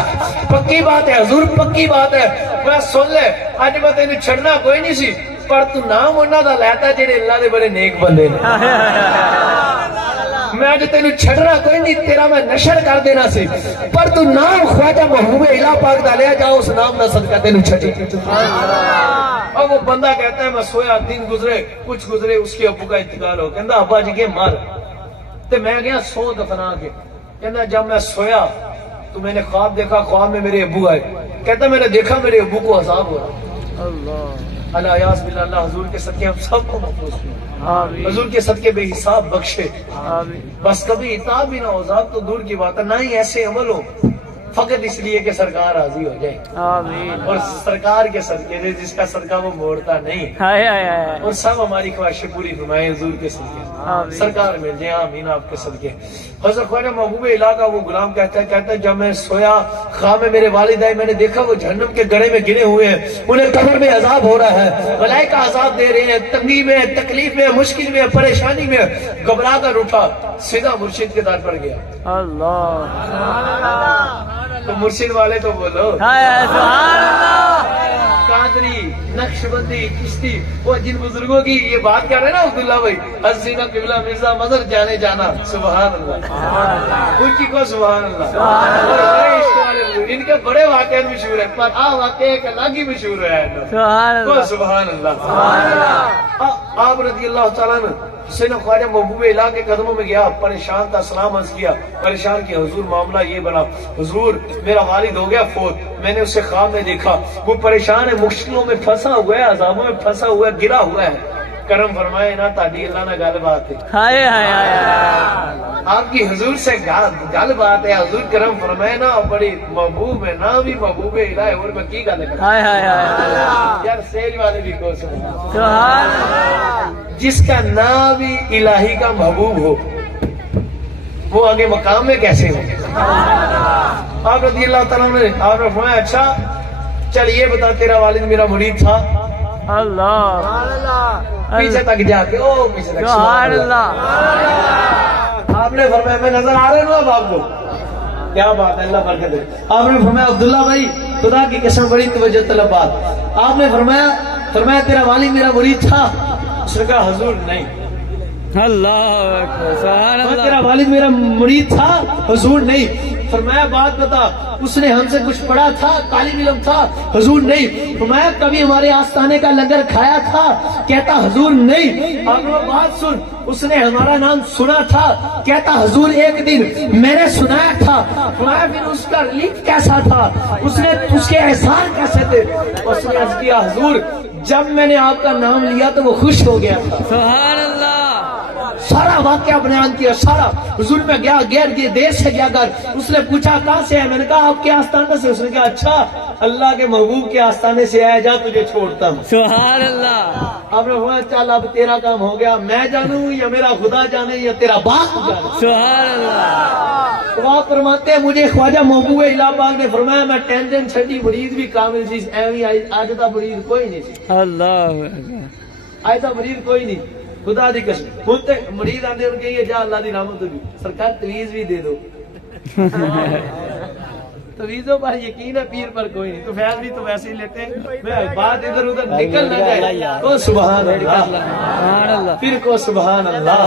پکی بات ہے حضور, پکی بات ہے. میں سن لے, اج میں تینوں چھڑنا کوئی نہیں سی, پر تو نام انہاں دا لیتا جڑے اللہ دے بڑے نیک بندے نے. میں اج تینوں چھڑنا کوئی نہیں, تیرا میں نشر کر دینا سی, پر تو نام خواجہ محبوب الہ پاک دا لیا جا, اس نام دا صدقہ تینوں چھٹی. اب وہ بندہ کہتا ہے میں سویا, دن گزرے, کچھ گزرے, اس کے ابو کا انتقال ہو. کہندا ابا جی کے مر, تے میں گیا 100 دفنا کے. کہندا جب میں سویا تو میں نے خواب دیکھا, خواب میں میرے ابو آئے. کہتا میں نے دیکھا میرے ابو کو عذاب ہو رہا. اللہ اللہ یاس باللہ, اللہ حضور کے صدقے ہم سب کو محفوظ کرے, آمین حضور کے صدقے بے حساب بخشے. آمین. بس کبھی عتاب بھی نہ ہو, عذاب تو دور کی بات ہے, نہ ہی ایسے عمل ہو فقط اس لیے کہ سرکار راضی ہو جائے. آمین. اور سرکار کے صدقے سے جس کا صدقہ وہ موڑتا نہیں, ہائے ہائے ہائے. اور سب ہماری خواہشیں پوری فرمائے حضور کے صدقے. سرکار مل جائے آمین آپ کے صدقے. حضرت خواجہ محبوب علاقہ وہ غلام کہتا ہے جب میں سویا خواب میں میرے والد آئے, میں نے دیکھا وہ جہنم کے گڑھے میں گرے ہوئے ہیں, انہیں قبر میں عذاب ہو رہا ہے, ملائکہ عذاب دے رہے ہیں, تنگی میں, تکلیف میں, مشکل میں, پریشانی میں. گھبرا کر اٹھا, سیدھا مرشد کے در پر گیا. اللہ تو مرشد والے تو بولو سبحان اللہ. قادری, نقشبندی, چشتی, وہ جن بزرگوں کی یہ بات کر رہے ہیں نا عبداللہ بھائی, حسینہ قبلہ مرزا مظہر جانے جانا, سبحان اللہ, ان کی کو سبحان اللہ. ان کے بڑے واقعات مشہور ہیں, پر واقعہ ایک الگ ہی مشہور ہے. سبحان اللہ. آپ رضی اللہ تعالیٰ نے حسین خواجہ محبوب الہ کے قدموں میں گیا, پریشان تھا, سلام عرض کیا, پریشان کیا, حضور معاملہ یہ بنا, حضور میرا والد ہو گیا فوت, میں نے اسے خواب میں دیکھا, وہ پریشان ہے, مشکلوں میں پھنسا ہوا ہے, عذابوں میں پھنسا ہوا ہے, گرا ہوا ہے. کرم فرمائے نا تاڑی اللہ نے گل بات ہے, آپ کی حضور سے گل بات ہے, حضور کرم فرمائے نا, بڑی محبوب ہے, نام بھی محبوب الہ ہے, اور میں کی گل کروں یار, سیج والے بھی کو سبحان جس کا نام بھی الہی کا محبوب ہو وہ آگے مقام میں کیسے ہو. آپ رضی اللہ تعالیٰ نے آپ نے فرمایا اچھا چل یہ بتا, تیرا والد میرا مرید تھا. اللہ پیچھے تک جا کے, او پیچھے تک, سبحان اللہ. آپ نے فرمایا میں نظر آ رہے ہوں اب آپ کو, کیا بات ہے, اللہ برکت دے. آپ نے فرمایا عبداللہ بھائی خدا کی قسم بڑی توجہ طلب بات. آپ نے فرمایا تیرا والد میرا مرید تھا. اس نے کہا حضور نہیں. اللہ اکبر, سبحان اللہ. تیرا والد میرا مرید تھا, حضور نہیں. فرمایا بات بتا, اس نے ہم سے کچھ پڑھا تھا, طالب علم تھا, حضور نہیں. فرمایا کبھی ہمارے آستانے کا لنگر کھایا تھا, کہتا حضور نہیں. آپ نے بات سن, اس نے ہمارا نام سنا تھا, کہتا حضور ایک دن میں نے سنایا تھا. فرمایا پھر اس کا ریلیف کیسا تھا, اس کے احسان کیسے تھے. اس نے عرض کیا حضور جب میں نے آپ کا نام لیا تو وہ خوش ہو گیا تھا. سبحان اللہ. سارا واقعہ بیان کیا, سارا. حضور میں گیا, غیر دیر سے گیا گھر. اس نے پوچھا کہاں سے ہے, میں نے کہا آپ کے آستانے سے. اس نے کہا اچھا اللہ کے محبوب کے آستانے سے آیا, جا تجھے چھوڑتا ہوں. سبحان اللہ. آپ نے فرمایا چل اب تیرا کام ہو گیا, میں جانوں یا میرا خدا جانے یا تیرا باپ جانے. سبحان اللہ. تو آپ فرماتے ہیں مجھے خواجہ محبوب الہ پاک نے فرمایا میں ٹینشن چھڑی, مرید بھی کامل سی, ایویں آج دا مرید کوئی نہیں سی. اللہ آج دا مرید کوئی نہیں, خدا دی قسم. ہوں تے مرید آندے ان کے یہ جا اللہ دی رحمت بھی سرکار تویز بھی دے دو. تویزوں پر یقین ہے, پیر پر کوئی نہیں. تو فیض بھی تو ویسے ہی لیتے ہیں, بات ادھر ادھر نکل نہ جائے. کو سبحان اللہ, پھر کو سبحان اللہ,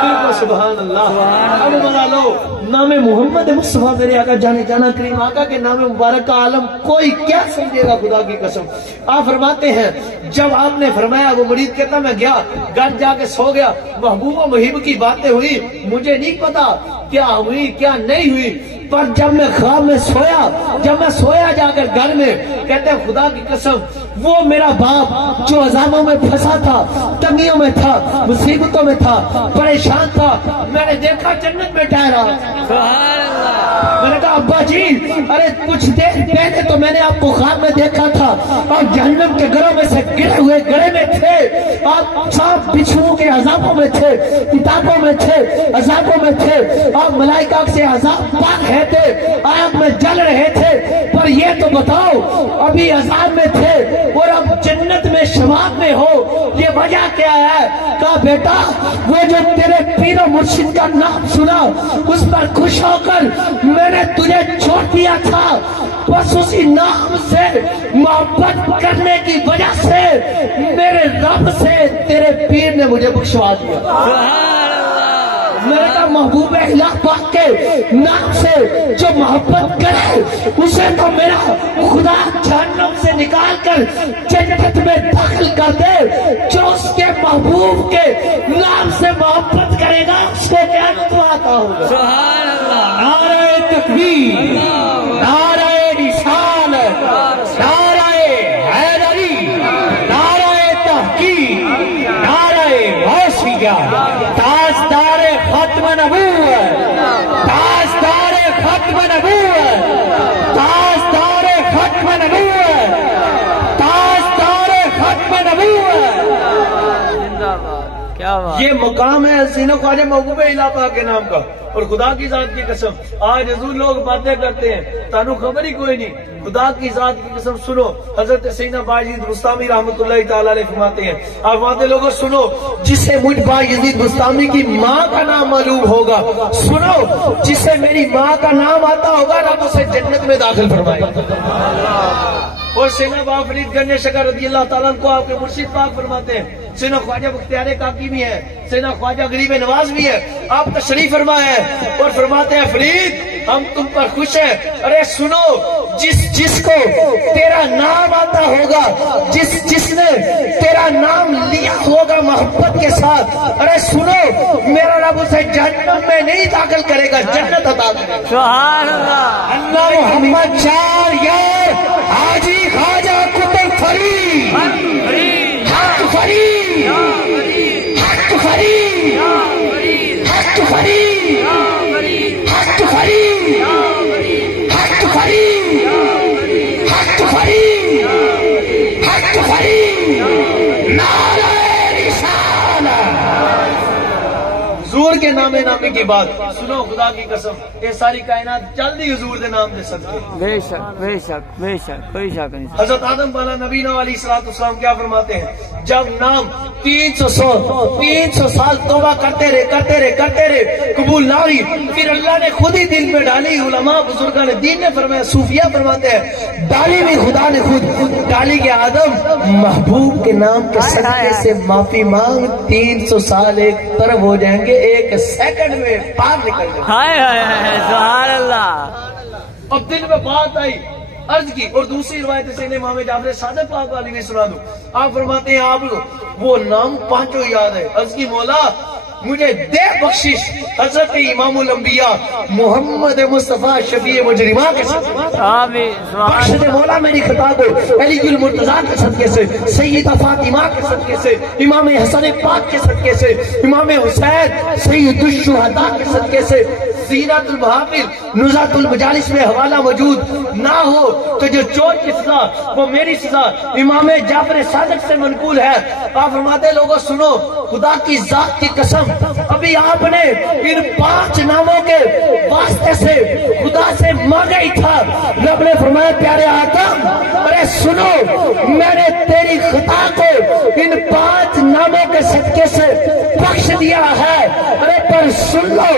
پھر کو سبحان اللہ. اب منا لو نام محمد مصطفیٰ میرے آقا جانے جانا کریم آقا کے نام مبارک کا عالم کوئی کیا سمجھے گا, خدا کی قسم. آپ فرماتے ہیں جب آپ نے فرمایا, وہ مرید کہتا میں گیا گھر جا کے سو گیا, محبوب و محب کی باتیں ہوئی, مجھے نہیں پتا کیا ہوئی کیا نہیں ہوئی, پر جب میں خواب میں سویا, جب میں سویا جا کر گھر میں, کہتے ہیں خدا کی قسم وہ میرا باپ جو عذابوں میں پھنسا تھا, تنگیوں میں تھا, مصیبتوں میں تھا, پریشان تھا, میں نے دیکھا جنت میں ٹھہرا. میں نے کہا ابا جی ارے کچھ دیر پہلے تو میں نے آپ کو خواب میں دیکھا تھا, آپ جہنم کے گڑھوں میں سے گرے ہوئے گڑھے میں تھے, آپ سانپ بچھوؤں کے عذابوں میں تھے, کتابوں میں تھے, عذابوں میں تھے, آپ ملائکہ سے عذاب پا رہے تھے, آگ میں جل رہے تھے. پر یہ تو بتاؤ ابھی عذاب میں تھے اور اب جنت میں شباب میں ہو, یہ وجہ کیا ہے؟ کہا بیٹا وہ جو تیرے پیر و مرشد کا نام سنا اس پر خوش ہو کر میں نے تجھے چھوڑ دیا تھا, بس اسی نام سے محبت کرنے کی وجہ سے میرے رب سے تیرے پیر نے مجھے بخشوا دیا. میرے کا محبوب الہ پاک کے نام سے جو محبت کرے اسے تو میرا خدا جہنم سے نکال کر جنت میں داخل کر دے. جو اس کے محبوب کے نام سے محبت کرے گا اس کو قیامت آتا ہوگا. سبحان اللہ. نعرہ تکبیر, نعرہ رسالت, نعرہ حیدری, نعرہ تحقیق, نعرہ غوثیہ, تاجدار ختم نبوت, تاجدار ختم نبوت, تاجدار ختم نبوت, تاجدار ختم نبوت. زندہ باد. کیا کیا بات یہ مقام ہے حسین خواجہ محبوب الہ کے نام کا. اور خدا کی ذات کی قسم آج حضور لوگ باتیں کرتے ہیں تانوں خبر ہی کوئی نہیں. خدا کی ذات کی قسم سنو, حضرت سیدنا باجید بستامی رحمۃ اللہ تعالی علیہ فرماتے ہیں, آپ فرماتے لوگوں سنو, جسے مجھ باجید بستامی کی ماں کا نام معلوم ہوگا, سنو جسے میری ماں کا نام آتا ہوگا رب اسے جنت میں داخل فرمائے. اور سیدنا با فرید گنج شکر رضی اللہ تعالیٰ کو آپ کے مرشد پاک فرماتے ہیں, سیدنا خواجہ بختیار کاکی بھی ہے, سیدنا خواجہ غریب نواز بھی ہے, آپ تشریف فرما ہے اور فرماتے ہیں فرید ہم تم پر خوش ہیں. ارے سنو, جس کو تیرا نام آتا ہوگا, جس نے تیرا نام لیا ہوگا محبت کے ساتھ, ارے سنو میرا رب اسے جہنم میں نہیں داخل کرے گا, جنت عطا کرے گا. سبحان اللہ. اللہ محمد چار یار حاجی خواجہ قطب فرید, حق فرید, حق فرید, حق فرید, حق فرید, حق فرید, حق فرید, حق فرید, نعرہ رسالت. حضور کے نام نامی کی بات سنو, خدا کی قسم یہ ساری کائنات جلدی حضور دے نام دے صدقے. بے شک بے شک بے شک کوئی شک نہیں. حضرت آدم والا نبی نو علیہ الصلوۃ والسلام کیا فرماتے ہیں, جب نام 300 سال توبہ کرتے رہے قبول نہ ہوئی, پھر اللہ نے خود ہی دل میں ڈالی. علماء بزرگان دین نے فرمایا, صوفیہ فرماتے ہیں ڈالی بھی خدا نے خود ڈالی کہ آدم محبوب کے نام کے صدقے سے معافی مانگ, 300 سال ایک طرف ہو جائیں گے, ایک سیکنڈ میں پار نکل جائیں گے. ہائے ہائے ہائے سبحان اللہ. اب دل میں بات آئی, عرض کی, اور دوسری روایت سے امام جعفر صادق پاک والی بھی سنا دوں. آپ فرماتے ہیں آپ وہ نام پانچوں یاد ہے. عرض کی مولا مجھے دے بخشش حضرت امام الانبیاء محمد مصطفیٰ شفیع مجرمہ کے صدقے. آمین. بخش دے مولا میری خطا کو علی المرتضیٰ کے صدقے سے, سیدہ فاطمہ کے صدقے سے, امام حسن پاک کے صدقے سے, امام حسین سید الشہداء کے صدقے سے. سیرت المحافظ نزہت المجالس میں حوالہ موجود نہ ہو تو جو چور کی سزا وہ میری سزا امام جعفر صادق سے منقول ہے. آپ فرماتے لوگوں سنو, خدا کی ذات کی قسم ابھی آپ نے ان 5 ناموں کے واسطے سے خدا سے مانگا ہی تھا. رب نے فرمایا پیارے آدم ارے سنو, میں نے تیری خطا کو ان 5 ناموں کے صدقے سے بخش دیا ہے. ارے پر سن لو,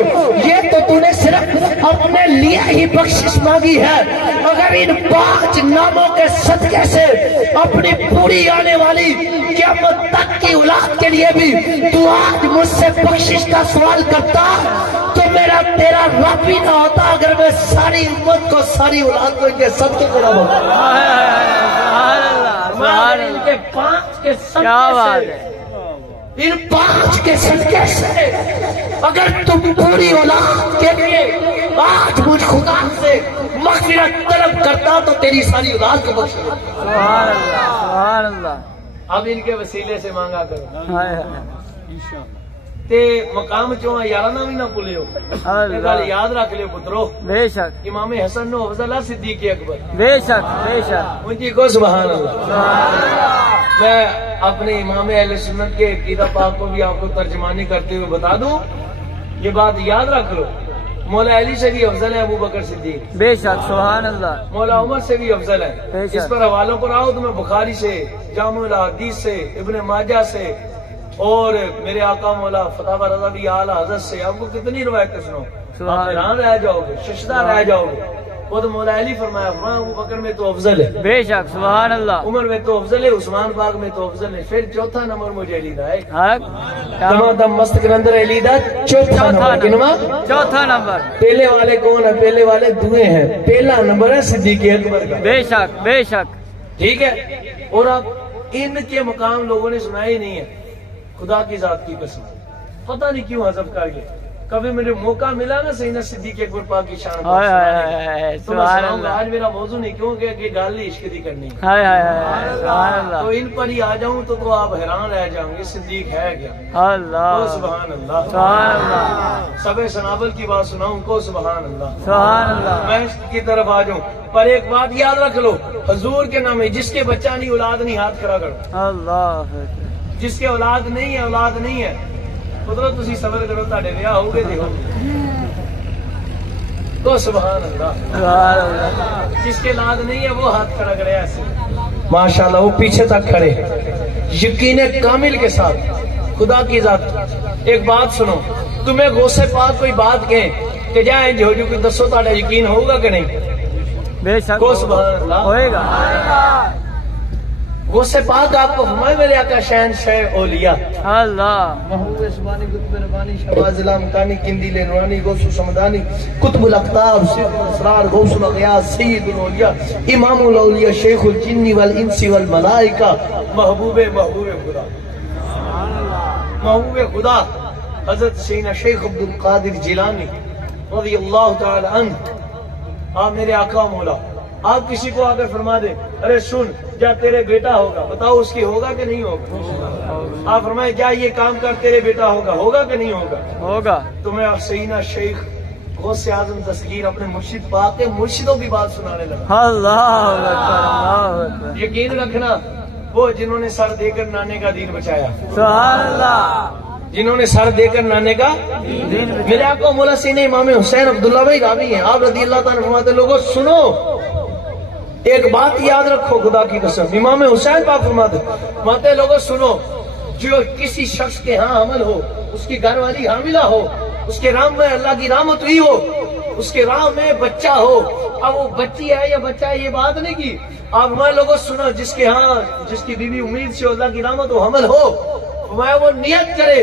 یہ تو نے صرف اپنے لیے ہی بخشش مانگی ہے, اگر ان 5 ناموں کے صدقے سے اپنی پوری آنے والی قیامت تک کی اولاد کے لیے بھی تو آج مجھ سے بخشش کا سوال کرتا تو میرا تیرا رب ہی نہ ہوتا, اگر میں ساری امت کو ساری اولاد کو ان کے صدقے کو نہ ہوتا. ان کے 5 کے صدقے سے, ان 5 کے صدقے سے اگر تم پوری اولاد کے لیے آج مجھ خدا سے مغفرت طلب کرتا تو تیری ساری اولاد کو بخش دیتا. سبحان اللہ سبحان اللہ. اب ان کے وسیلے سے مانگا کرو ہائے ہائے. تے مقام چوں یارانہ بھی نہ بھولیو, گل یاد رکھ لیو پترو. بے شک امام حسن نو افضل صدیق اکبر. بے شک بے شک. ان کی کو سبحان اللہ. میں اپنے امام اہل سنت کے عقیدہ پاک کو بھی آپ کو ترجمانی کرتے ہوئے بتا دوں, یہ بات یاد رکھ لو, مولا علی سے بھی افضل ہے ابو بکر صدیق. بے شک سبحان اللہ. مولا عمر سے بھی افضل ہے. بے شک. اس پر حوالوں پر آؤ تو میں بخاری سے, جامع الحدیث سے, ابن ماجہ سے, اور میرے آقا مولا فتح رضا بھی اعلی حضرت سے. آپ کو کتنی روایتیں سنو, آپ حیران رہ جاؤ گے, ششدار رہ جاؤ گے. خود مولا علی فرمایا ابو بکر میں تو افضل ہے, بے شک سبحان اللہ. عمر میں تو افضل ہے, عثمان پاک میں تو افضل ہے. پھر چوتھا نمبر مجھے علی دا ہے. دم مست کے اندر علی دا چوتھا نمبر. چوتھا نمبر. پہلے والے کون ہے؟ پہلے والے دوئے ہیں, پہلا نمبر ہے صدیق اکبر کا. بے شک بے شک. ٹھیک ہے. اور اب ان کے مقام لوگوں نے سنا ہی نہیں ہے. خدا کی ذات کی قسم پتہ نہیں کیوں حذف کر گئے. کبھی مجھے موقع ملا نا سیدنا صدیق اکبر پاک کی شان تو آج میرا موضوع نہیں, کیونکہ گال ہی عشق دی کرنی ہے. تو ان پر ہی آ جاؤں تو آپ حیران رہ جاؤں گے صدیق ہے کیا. اللہ سبحان اللہ سبحان اللہ. سب سنابل کی بات سناؤں کو سبحان اللہ سبحان اللہ. میں اس کی طرف آ جاؤں, پر ایک بات یاد رکھ لو, حضور کے نام ہے, جس کے بچہ نہیں اولاد نہیں ہاتھ کھڑا کرو. اللہ. جس کے اولاد نہیں ہے اولاد نہیں ہے, پترو تسی صبر کرو تاڑے ویاہ ہو گئے دیکھو تو سبحان اللہ. سبحان اللہ. جس کے لاد نہیں ہے وہ ہاتھ کھڑا کرے ایسے ماشاءاللہ وہ پیچھے تک کھڑے یقین کامل کے ساتھ خدا کی ذات. ایک بات سنو تمہیں غوث پاک کوئی بات کہیں کہ جائیں جو جو کوئی دسو تاڑا یقین ہوگا کہ نہیں؟ بے شک کو سبحان اللہ ہوئے گا. غوث پاک آپ کو فرمائے میرے آقا شہنشاہ اولیاء اللہ. محبوب اسبانی قطب ربانی شہباز الامکانی قندیل نورانی غوث سمدانی قطب الاقطاب سید الاسرار غوث الاغیاث سید الاولیاء امام الاولیاء شیخ الجن والانس والملائکہ محبوب خدا محبوب خدا حضرت سیدنا شیخ عبد القادر جیلانی رضی اللہ تعالی عنہ. آپ میرے آقا مولا آپ کسی کو آ کر فرما دے ارے سن جا تیرے بیٹا ہوگا بتاؤ اس کی ہوگا کہ نہیں ہوگا؟ آپ فرمائے کیا یہ کام کر تیرے بیٹا ہوگا کہ نہیں ہوگا؟ ہوگا. تمہیں سیدنا شیخ غوث اعظم دستگیر اپنے مرشد پاک کے مرشدوں کی بات سنانے لگا. اللہ اکبر. اللہ اکبر. یقین رکھنا وہ جنہوں نے سر دے کر نانے کا دین بچایا سبحان اللہ. جنہوں نے سر دے کر نانے کا میرے آقا مولا سیدنا امام حسین عبداللہ بھائی راوی ہیں آپ رضی اللہ تعالیٰ فرماتے لوگوں سنو ایک بات یاد رکھو خدا کی قسم. امام حسین پاک فرماتے لوگوں سنو جو کسی شخص کے ہاں حمل ہو اس کی گھر والی حاملہ ہو اس کے رام میں اللہ کی رحمت ہوئی ہو اس کے راہ میں بچہ ہو اب وہ بچی ہے یا بچہ ہے یہ بات نہیں کی. آپ ہمارے لوگوں سنو جس کے ہاں جس کی بیوی امید سے اللہ کی رحمت ہو حمل ہو وہ نیت کرے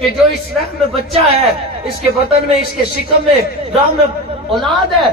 کہ جو اس رحم میں بچہ ہے اس کے بطن میں اس کے شکم میں راہ میں اولاد ہے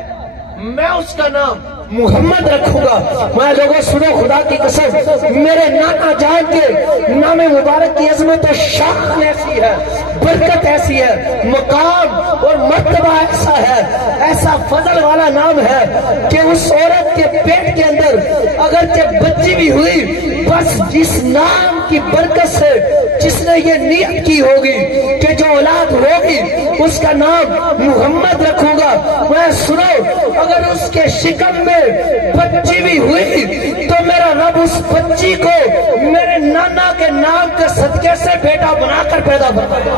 میں اس کا نام محمد رکھوں گا. میں لوگوں سنو خدا کی قسم میرے نانا جان کے نام مبارک کی عظمت و شان ایسی ہے برکت ایسی ہے مقام اور مرتبہ ایسا ہے ایسا فضل والا نام ہے کہ اس عورت کے پیٹ کے اندر اگرچہ بچی بھی ہوئی بس جس نام کی برکت سے جس نے یہ نیت کی ہوگی کہ جو اولاد ہوگی اس کا نام محمد رکھوں گا. میں سنو اگر اس کے شکم میں بچی بھی ہوئی تو میرا رب اس بچی کو میرے نانا کے نام کے صدقے سے بیٹا بنا کر پیدا کرے گا.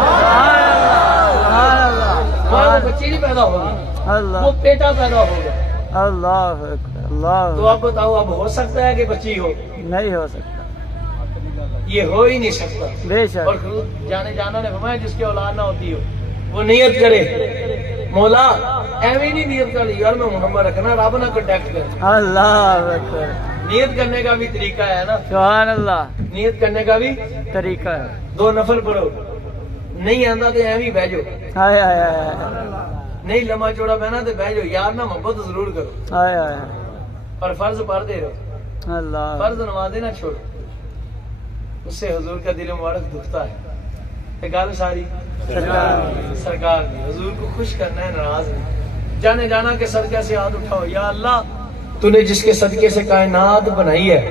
وہ بچی نہیں پیدا ہوگی وہ بیٹا پیدا ہوگا. اللہ اکبر. اللہ. تو آپ بتاؤ اب ہو سکتا ہے کہ بچی ہو؟ نہیں ہو سکتا. یہ ہو ہی نہیں سکتا. بے شک. اور جانے جانا نے فرمایا جس کی اولاد نہ ہوتی ہو وہ نیت کرے مولا ایویں نہیں نیت کر یار میں محمد رکھنا رب نہ کنٹیکٹ کر. اللہ اکبر. نیت کرنے کا بھی طریقہ ہے نا. سبحان اللہ. نیت کرنے کا بھی طریقہ ہے. 2 نفل پڑھو نہیں آندا تو ایویں بہ جاؤ. ہائے ہائے ہائے. نہیں لمبا چوڑا بہنا تو بہ جاؤ یار نہ محبت ضرور کرو. ہائے ہائے. اور فرض پڑھتے رہو. اللہ. فرض نمازیں نہ چھوڑو اس سے حضور کا دل مبارک دکھتا ہے. گل ساری سرکار دی حضور کو خوش کرنا ہے ناراض نہیں. جانے جانا کے صدقے سے ہاتھ اٹھاؤ یا اللہ تو نے جس کے صدقے سے کائنات بنائی ہے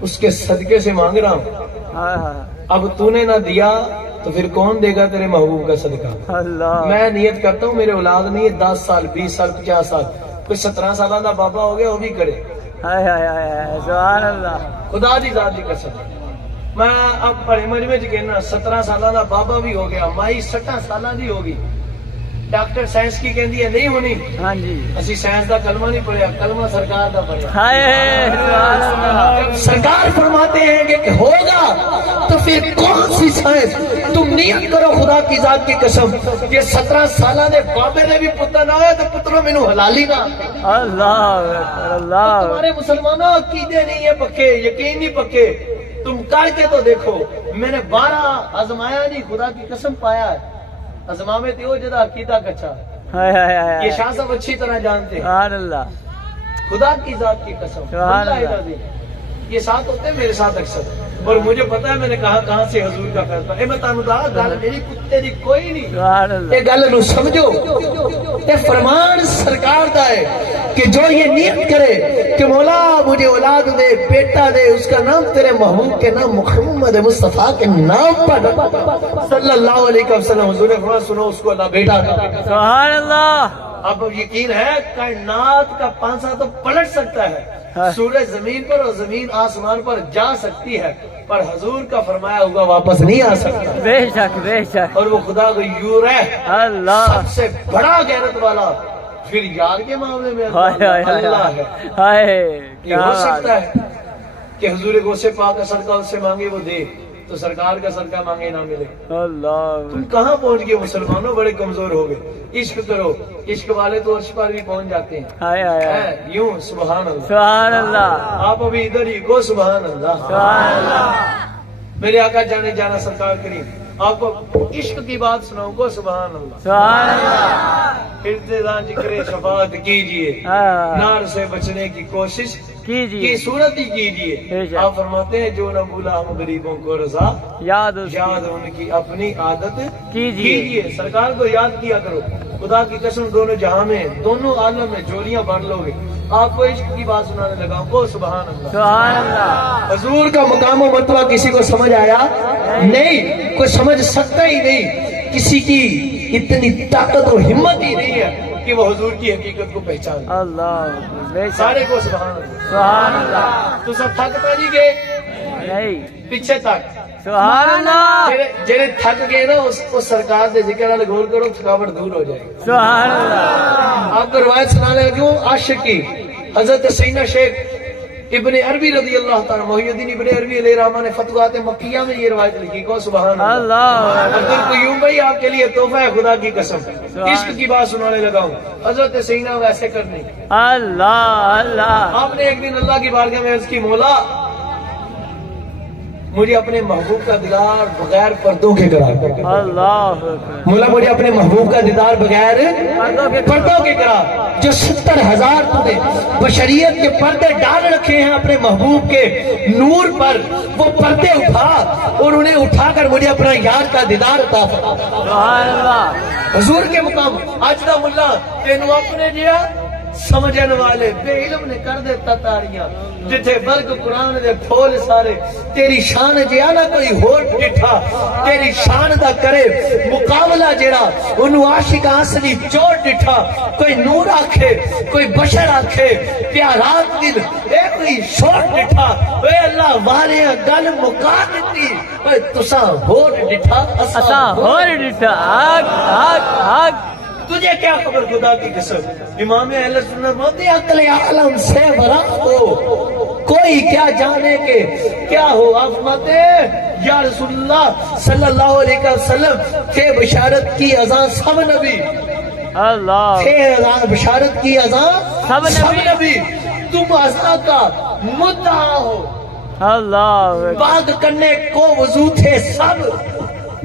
اس کے صدقے سے مانگ رہا ہوں. اب تو نے نہ دیا تو پھر کون دے گا تیرے محبوب کا صدقہ. اللہ. میں نیت کرتا ہوں میرے اولاد نہیں ہے 10 سال 20 سال 50 سال کوئی 17 سالہ کا بابا ہو گیا وہ بھی کرے. ہائے ہائے ہائے. سبحان اللہ. خدا دی ذات دی قسم میں اب بڑے مجمع چ کہنا 17 سالہ کا بابا بھی ہو گیا مائی 60 سالہ دی ہوگی. ڈاکٹر سائنس کی کہندی ہے نہیں ہونی. ہاں جی. اسی سائنس دا کلمہ نہیں پڑھیا کلمہ سرکار دا پڑھیا. ہائے. سبحان اللہ. سرکار فرماتے ہیں کہ ہوگا تو پھر کون سی سائنس. تم نیت کرو خدا کی ذات کی قسم کہ 17 سالہ دے بابے نے بھی پتر نہ ہوئے تو پتروں مینوں حلالی نہ. اللہ اکبر. اللہ. تمہارے مسلمانوں عقیدے نہیں ہے پکے یقین نہیں پکے تم کر کے تو دیکھو. میں نے 12 آزمایا نہیں خدا کی قسم پایا ہے. ازمامے تھے وہ جدا عقیدہ کچا. ہائے ہائے ہائے. یہ شاہ صاحب اچھی طرح جانتے ہیں. سبحان اللہ. خدا کی ذات کی قسم. سبحان اللہ. یہ ساتھ ہوتے ہیں میرے ساتھ اکثر اور مجھے پتا ہے میں نے کہاں سے حضور کا فیصلہ. اے میں تانوں دا گل میری کتے دی کوئی نہیں. سبحان اللہ. یہ گل نو سمجھو تے فرمان سرکار دا ہے کہ جو یہ نیت کرے کہ مولا مجھے اولاد دے بیٹا دے اس کا نام تیرے محبوب کے نام محمد مصطفیٰ کے نام پر صلی اللہ علیہ وسلم. حضور نے فرمایا سنو اس کو اللہ بیٹا کا. سبحان اللہ. اب یقین ہے کائنات کا پانسا تو پلٹ سکتا ہے سورج زمین پر اور زمین آسمان پر جا سکتی ہے، پر حضور کا فرمایا ہوا واپس نہیں آ سکتا۔ بے شک بے شک، اور وہ خدا غیور ہے، اللہ، سب سے بڑا غیرت والا۔ پھر یار کے معاملے میں ہائے ہائے ہائے اللہ ہے۔ ہائے، یہ ہو سکتا ہے کہ حضور غوث پاک کا صدقہ اس سے مانگے وہ دے، تو سرکار کا صدقہ مانگے نہ ملے۔ اللہ، تم کہاں پہنچ گئے مسلمانوں، بڑے کمزور ہو گئے۔ عشق کرو، عشق والے تو عرش پر بھی پہنچ جاتے ہیں۔ ہائے ہائے ہائے، ہے یوں سبحان اللہ۔ سبحان اللہ، آپ ابھی ادھر ہی کو سبحان اللہ۔ سبحان اللہ، میرے آقا جانے جانا سرکار کریم آپ کو عشق کی بات سناؤں کو سبحان اللہ۔ سبحان اللہ، ارتضا ذکر شفاعت کیجئے، ہاں، نار سے بچنے کی کوشش کیجیے، کی صورت ہی کیجئے۔ آپ فرماتے ہیں جو نہ بھولا ہم غریبوں کو رضا، یاد اس یاد ان کی اپنی عادت کیجیے، سرکار کو یاد کیا کرو۔ خدا کی قسم دونوں جہاں میں، دونوں عالم میں جولیاں بانٹ لو گے۔ آپ کو عشق کی بات سنانے لگا کو سبحان اللہ۔ سبحان اللہ، حضور کا مقام و مرتبہ کسی کو سمجھ آیا نہیں، کوئی سمجھ سکتا ہی نہیں۔ کسی کی اتنی طاقت اور ہمت ہی نہیں ہے کہ وہ حضور کی حقیقت کو پہچان۔ اللہ، بے شک، سارے کو سبحان اللہ۔ سبحان اللہ، تو سب تھک تو نہیں گئے، نہیں، پیچھے تک سبحان اللہ، جڑے تھک گئے نا اس سرکار دے ذکر والے غور کرو، تھکاوٹ دور ہو جائے گی۔ سبحان اللہ، آپ کو روایت سنانے لگوں عاشق کی، حضرت سیدنا شیخ ابن عربی رضی اللہ تعالیٰ، محی الدین ابن عربی علیہ الرحمہ نے فتوحات مکیہ میں یہ روایت لکھی کو سبحان اللہ۔ اللہ، عبدالقیوم بھائی آپ کے لیے تحفہ ہے خدا کی قسم، عشق کی بات سنانے لگا ہوں۔ حضرت سیدنا ویسے کرنی، اللہ، اللہ، آپ نے ایک دن اللہ کی بارگاہ میں عرض کی مولا مجھے اپنے محبوب کا دیدار بغیر پردوں کے کرا، اللہ، مولا مجھے اپنے محبوب کا دیدار بغیر پردوں کے کرا۔ جو 70,000 تو نے بشریت کے پردے ڈال رکھے ہیں اپنے محبوب کے نور پر، وہ پردے اٹھا اور انہیں اٹھا کر مجھے اپنا یار کا دیدار عطا فرما۔ سبحان اللہ، حضور کے مقام اج دا ملا تینوں اپنے جیا سمجھن والے بے علم نے کر دیتا تاریاں، جتھے برگ قرآن دے پھول سارے تیری شان جیا نہ کوئی ہور ڈٹھا، تیری شان دا کرے مقابلہ جڑا انہوں عاشق اصلی چور ڈٹھا۔ کوئی نور آکھے، کوئی بشر آکھے، پیارات دل اے کوئی شور ڈٹھا۔ اے اللہ والے گل مکا دیتی، اے تساں ہور ڈٹھا اسا ہور ڈٹھا، آگ آگ آگ، تجھے کیا خبر خدا کی قسم۔ امام اہل سنت موتی عقل عالم سے برا ہو، کوئی کیا جانے کے کیا ہو۔ آپ فرماتے ہیں یا رسول اللہ صلی اللہ علیہ وسلم تھے بشارت کی اذان سب نبی، اللہ، تھے بشارت کی اذان سب نبی، تم اذان کا مدعا ہو۔ اللہ، بعد کرنے کو وضو تھے سب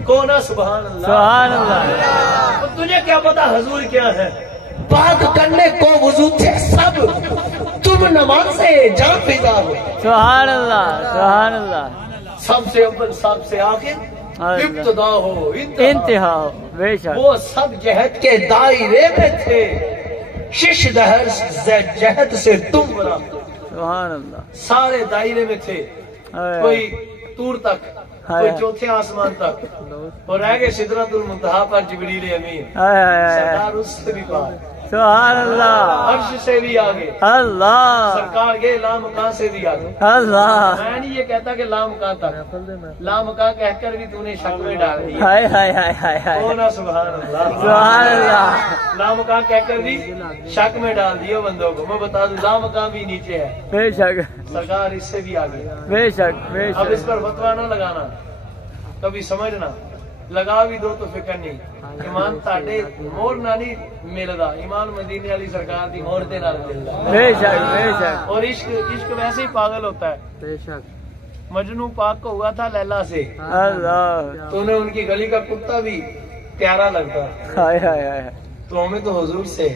کو نا سبحان اللہ۔ سبحان اللہ، تجھے کیا پتا حضور کیا ہے؟ بات کرنے کو وضو تھے سب، تم نماز سے جان فضا ہو۔ سبحان اللہ، سبحان اللہ، سب سے اول سب سے آخر ابتدا ہو انتہا، بے شک، وہ سب جہد کے دائرے میں تھے، شش دہر جہد سے تم بنا، سبحان اللہ، سارے دائرے میں تھے۔ کوئی طور تک، کوئی چوتھے آسمان تک، اور رہ گئے سدرۃ المنتہا پر جبریل امین، سرکار اس سے بھی پار، سبحان اللہ، عرش سے بھی آگے، اللہ، سرکار گئے لامکان سے بھی آگے۔ اللہ، میں نہیں یہ کہتا کہ لامکان تک، لامکان کہہ کر بھی تو نے شک میں ڈال دیا۔ ہائے ہائے ہائے ہائے ہائے، ہونا سبحان اللہ، سبحان اللہ، لامکان کہہ کر بھی شک میں ڈال دیا بندوں کو۔ میں بتا دوں لامکان بھی نیچے ہے، بے شک، سرکار اس سے بھی آگے۔ بے شک، بے اب اس شک، پر فتوا نہ لگانا، کبھی سمجھنا، لگا بھی دو تو فکر نہیں۔ ایمان تاڑے مور نہ نہیں ملدا، ایمان مدینے والی سرکار دی مور دے نال ملدا۔ بے شک، بے شک، اور عشق ویسے ہی پاگل ہوتا ہے۔ بے شک، مجنو پاک کو ہوا تھا لیلا سے، اللہ، تو انہیں ان کی گلی کا کتا بھی پیارا لگتا، ہائے ہائے ہائے، تو ہمیں تو حضور سے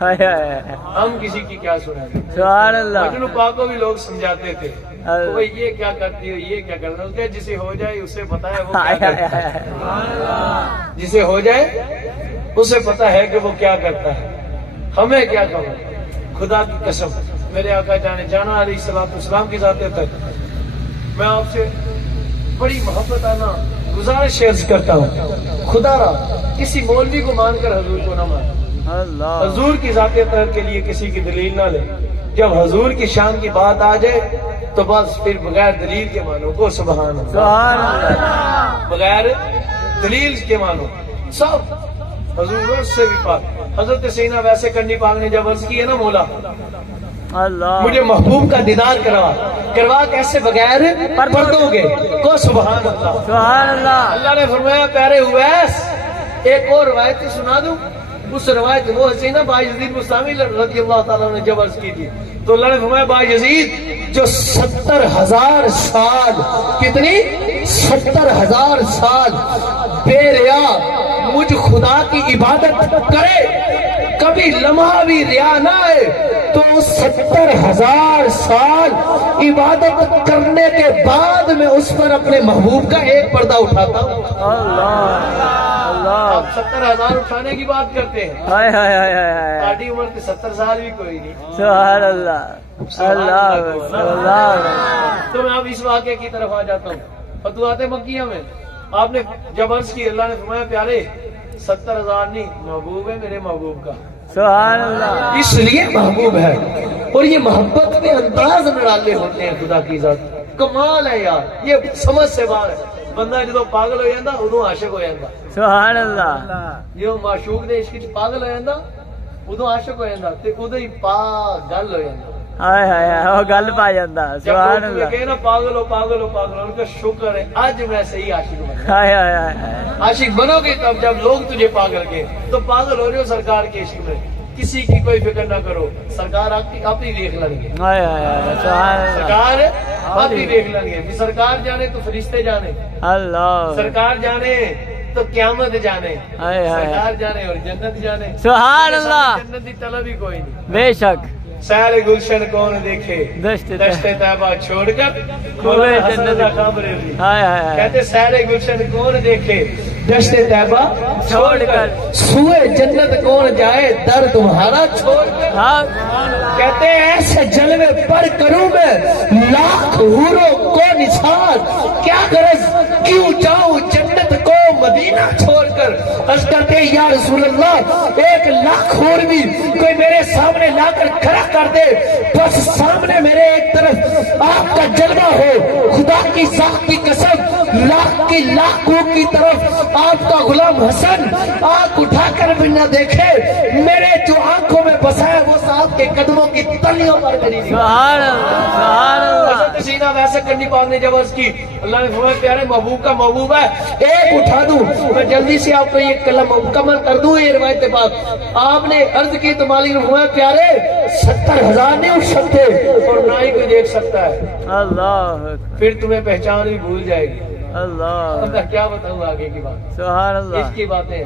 ہائے ہائے، ہم کسی کی کیا سنیں گے۔ سبحان اللہ، مجنو پاک کو بھی لوگ سمجھاتے تھے، اللہ، وہ یہ کیا کرتی ہو، یہ کیا کرنا، اس جسے ہو جائے اسے پتا ہے وہ ہائے کیا ہائے کرتا ہے، ہائے، جسے ہو جائے اسے پتا ہے کہ وہ کیا کرتا ہے، ہمیں کیا خبر۔ خدا کی قسم میرے آقا جانا علیہ الصلوۃ والسلام کی ذات تک میں آپ سے بڑی محبت آنا گزارش عرض کرتا ہوں، خدا را کسی مولوی کو مان کر حضور کو نہ مان، اللہ حضور کی ذات اطہر کے لیے کسی کی دلیل نہ لے. جب حضور کی شان کی بات آ جائے تو بس پھر بغیر دلیل کے مانو کو سبحان اللہ. سبحان اللہ بغیر دلیل کے مانو سب حضور سے بھی پاک. حضرت سینا ویسے کرنی پاک نے جب عرض کی ہے نا مولا اللہ مجھے محبوب کا دیدار کروا کیسے بغیر پردوں کے کو سبحان اللہ. سبحان اللہ اللہ نے فرمایا پیارے اویس ایک اور روایت سنا دوں. اس روایت وہ حسینہ بایزید بستامی رضی اللہ تعالیٰ نے جب عرض کی تھی تو اللہ نے فرمایا بایزید جو 70,000 سال کتنی 70,000 سال بے ریا مجھ خدا کی عبادت کرے کبھی لمحہ بھی ریا نہ آئے تو 70,000 سال عبادت کرنے کے بعد میں اس پر اپنے محبوب کا ایک پردہ اٹھاتا ہوں. اللہ آپ 70,000 اٹھانے کی بات کرتے ہیں. ہائے ہائے ہائے ہائے آٹھی عمر کے 70 سال بھی کوئی نہیں. سبحان اللہ اللہ اللہ. تو میں اب اس واقعے کی طرف آ جاتا ہوں. فتوحات مکیہ میں آپ نے جب عرض کی اللہ نے فرمایا پیارے 70,000 نہیں محبوب ہے میرے محبوب کا. سبحان اللہ اس لیے محبوب ہے اور یہ محبت کے انداز نرالے ہوتے ہیں. خدا کی ذات کمال ہے یار. یہ سمجھ سے باہر ہے. بندہ جدو پاگل ہو جاتا ادو عاشق ہو جاتا. سبحان اللہ جو معشوق نے عشق وچ پاگل ہو جاتا ادو عاشق ہو جاتا تے ادو ہی پاگل ہو جاتا. ہائے ہائے ہائے وہ گل پا جاتا. سبحان جب اللہ کہے نا پاگل ہو پاگل ہو پاگل ہو ان کا شکر ہے آج میں صحیح عاشق بنا. ہائے ہائے ہائے عاشق بنو گے تب جب لوگ تجھے پاگل کہیں تو پاگل ہو رہے ہو سرکار کے عشق میں. کسی کی کوئی فکر نہ کرو سرکار آپ ہی دیکھ لیں گے. ہائے ہائے ہائے سبحان اللہ سرکار آپ ہی دیکھ لیں گے. سرکار جانے تو فرشتے جانے اللہ سرکار جانے تو قیامت جانے ہائے ہائے سرکار جانے اور جنت جانے. سبحان اللہ جنت کی طلب ہی کوئی نہیں. بے شک سیر گلشن کون دیکھے دشت دشت طیبہ چھوڑ کر کھوئے حسن جنت. کا خبر ہوئی. ہائے ہائے ہائے کہتے سیر گلشن کون دیکھے دشت طیبہ چھوڑ کر سوئے جنت کون جائے در تمہارا چھوڑ کر. ہاں کہتے ہیں ایسے جلوے پر کروں میں لاکھ حوروں کو نثار کیا غرض کیوں جاؤں جنت کو مدینہ چھوڑ کر. عرض کرتے ہیں یا رسول اللہ 1,00,000 حور بھی کوئی میرے سامنے لا کر کھڑا کر دے بس سامنے میرے ایک طرف آپ کا جلوہ ہو. خدا کی ذات کی قسم لاکھوں کی طرف آپ کا غلام حسن آنکھ اٹھا کر بھی نہ دیکھے میرے جو آنکھوں میں بسا ہے وہ صاحب کے قدموں کی تلیوں پر کھڑی نہیں. سبحان اللہ سبحان اللہ حضرت سینا ویسے کرنی پاک نے جب عرض کی اللہ نے فرمایا پیارے محبوب کا محبوب ہے ایک اٹھا دوں میں جلدی سے آپ کو یہ کلم مکمل کر دوں. یہ روایت پاک آپ نے عرض کی تو مالک نے فرمایا پیارے 70,000 نہیں اٹھ سکتے اور نہ ہی کوئی دیکھ سکتا ہے. اللہ پھر تمہیں پہچان بھی بھول جائے گی. اللہ اللہ کیا بتاؤں آگے کی بات. سبحان اللہ اس کی باتیں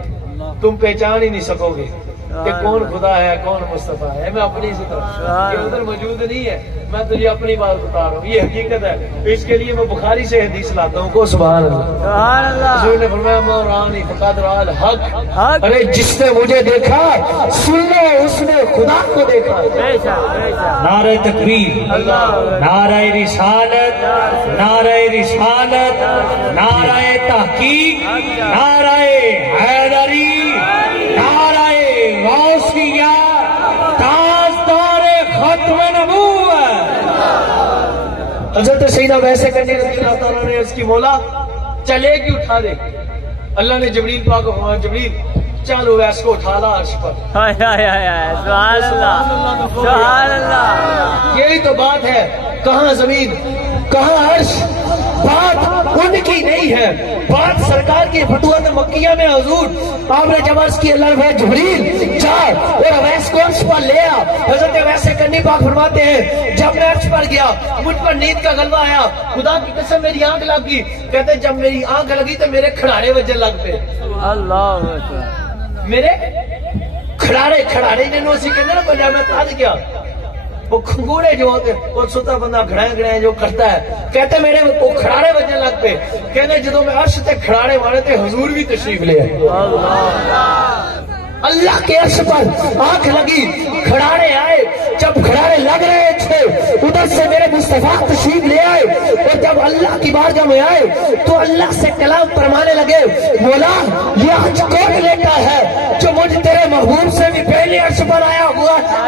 تم پہچان ہی نہیں سکو گے کہ کون خدا ہے کون مصطفیٰ ہے. میں اپنی سے طرف یہ ادھر موجود نہیں ہے میں تجھے اپنی بات بتا رہا ہوں. یہ حقیقت ہے. اس کے لیے میں بخاری سے حدیث لاتا ہوں کو سبحان اللہ. سبحان اللہ حضور نے فرمایا مورانی فقد رأى الحق. حق ارے جس نے مجھے دیکھا سن لو اس نے خدا کو دیکھا. بے شک بے شک نعرہ تکبیر نعرہ رسالت نعرہ رسالت نعرہ تحقیق نعرہ حیدری نعرہ غوثیہ تاجدار ختم نبوت. حضرت سیدہ ویسے کرنے رضی اللہ تعالیٰ نے اس کی مولا چلے کی اٹھا دے. اللہ نے جبریل پاک کو فرمایا جبریل چلو ویس کو اٹھا لا عرش پر. ہائے ہائے ہائے سبحان اللہ سبحان اللہ. یہی تو بات ہے. کہاں زمین کہاں عرش بات ان کی نہیں ہے. بات سرکار کی فتوحات مکیہ میں حضور آپ نے جب عرض کی اللہ نے جبریل جا اور اویس کو عرش پر لے آ. حضرت ویسے کرنی پاک فرماتے ہیں جب میں عرش پر گیا مجھ پر نیند کا غلبہ آیا. خدا کی قسم میری آنکھ لگ گئی. کہتے جب میری آنکھ لگی تو میرے کھڑاڑے وجہ لگ پے. اللہ میرے کھڑاڑے جنہوں سے کہنے نا پنجاب میں تاج گیا وہ کھنگوڑے جو ہوتے وہ ستا بندہ گھڑائیں جو کرتا ہے. کہتے میرے وہ کھڑاڑے بجنے لگ پہ. کہتے جدو میں عرش تے کھڑاڑے مارے تے حضور بھی تشریف لے آئے. اللہ کے عرش پر آنکھ لگی کھڑاڑے آئے. جب کھڑاڑے لگ رہے تھے ادھر سے میرے مصطفیٰ تشریف لے آئے اور جب اللہ کی بارگاہ میں آئے تو اللہ سے کلام فرمانے لگے مولا یہ آج کون لیٹا ہے جو مجھ تیرے محبوب سے بھی پہلے عرش پر آیا ہوا ہے.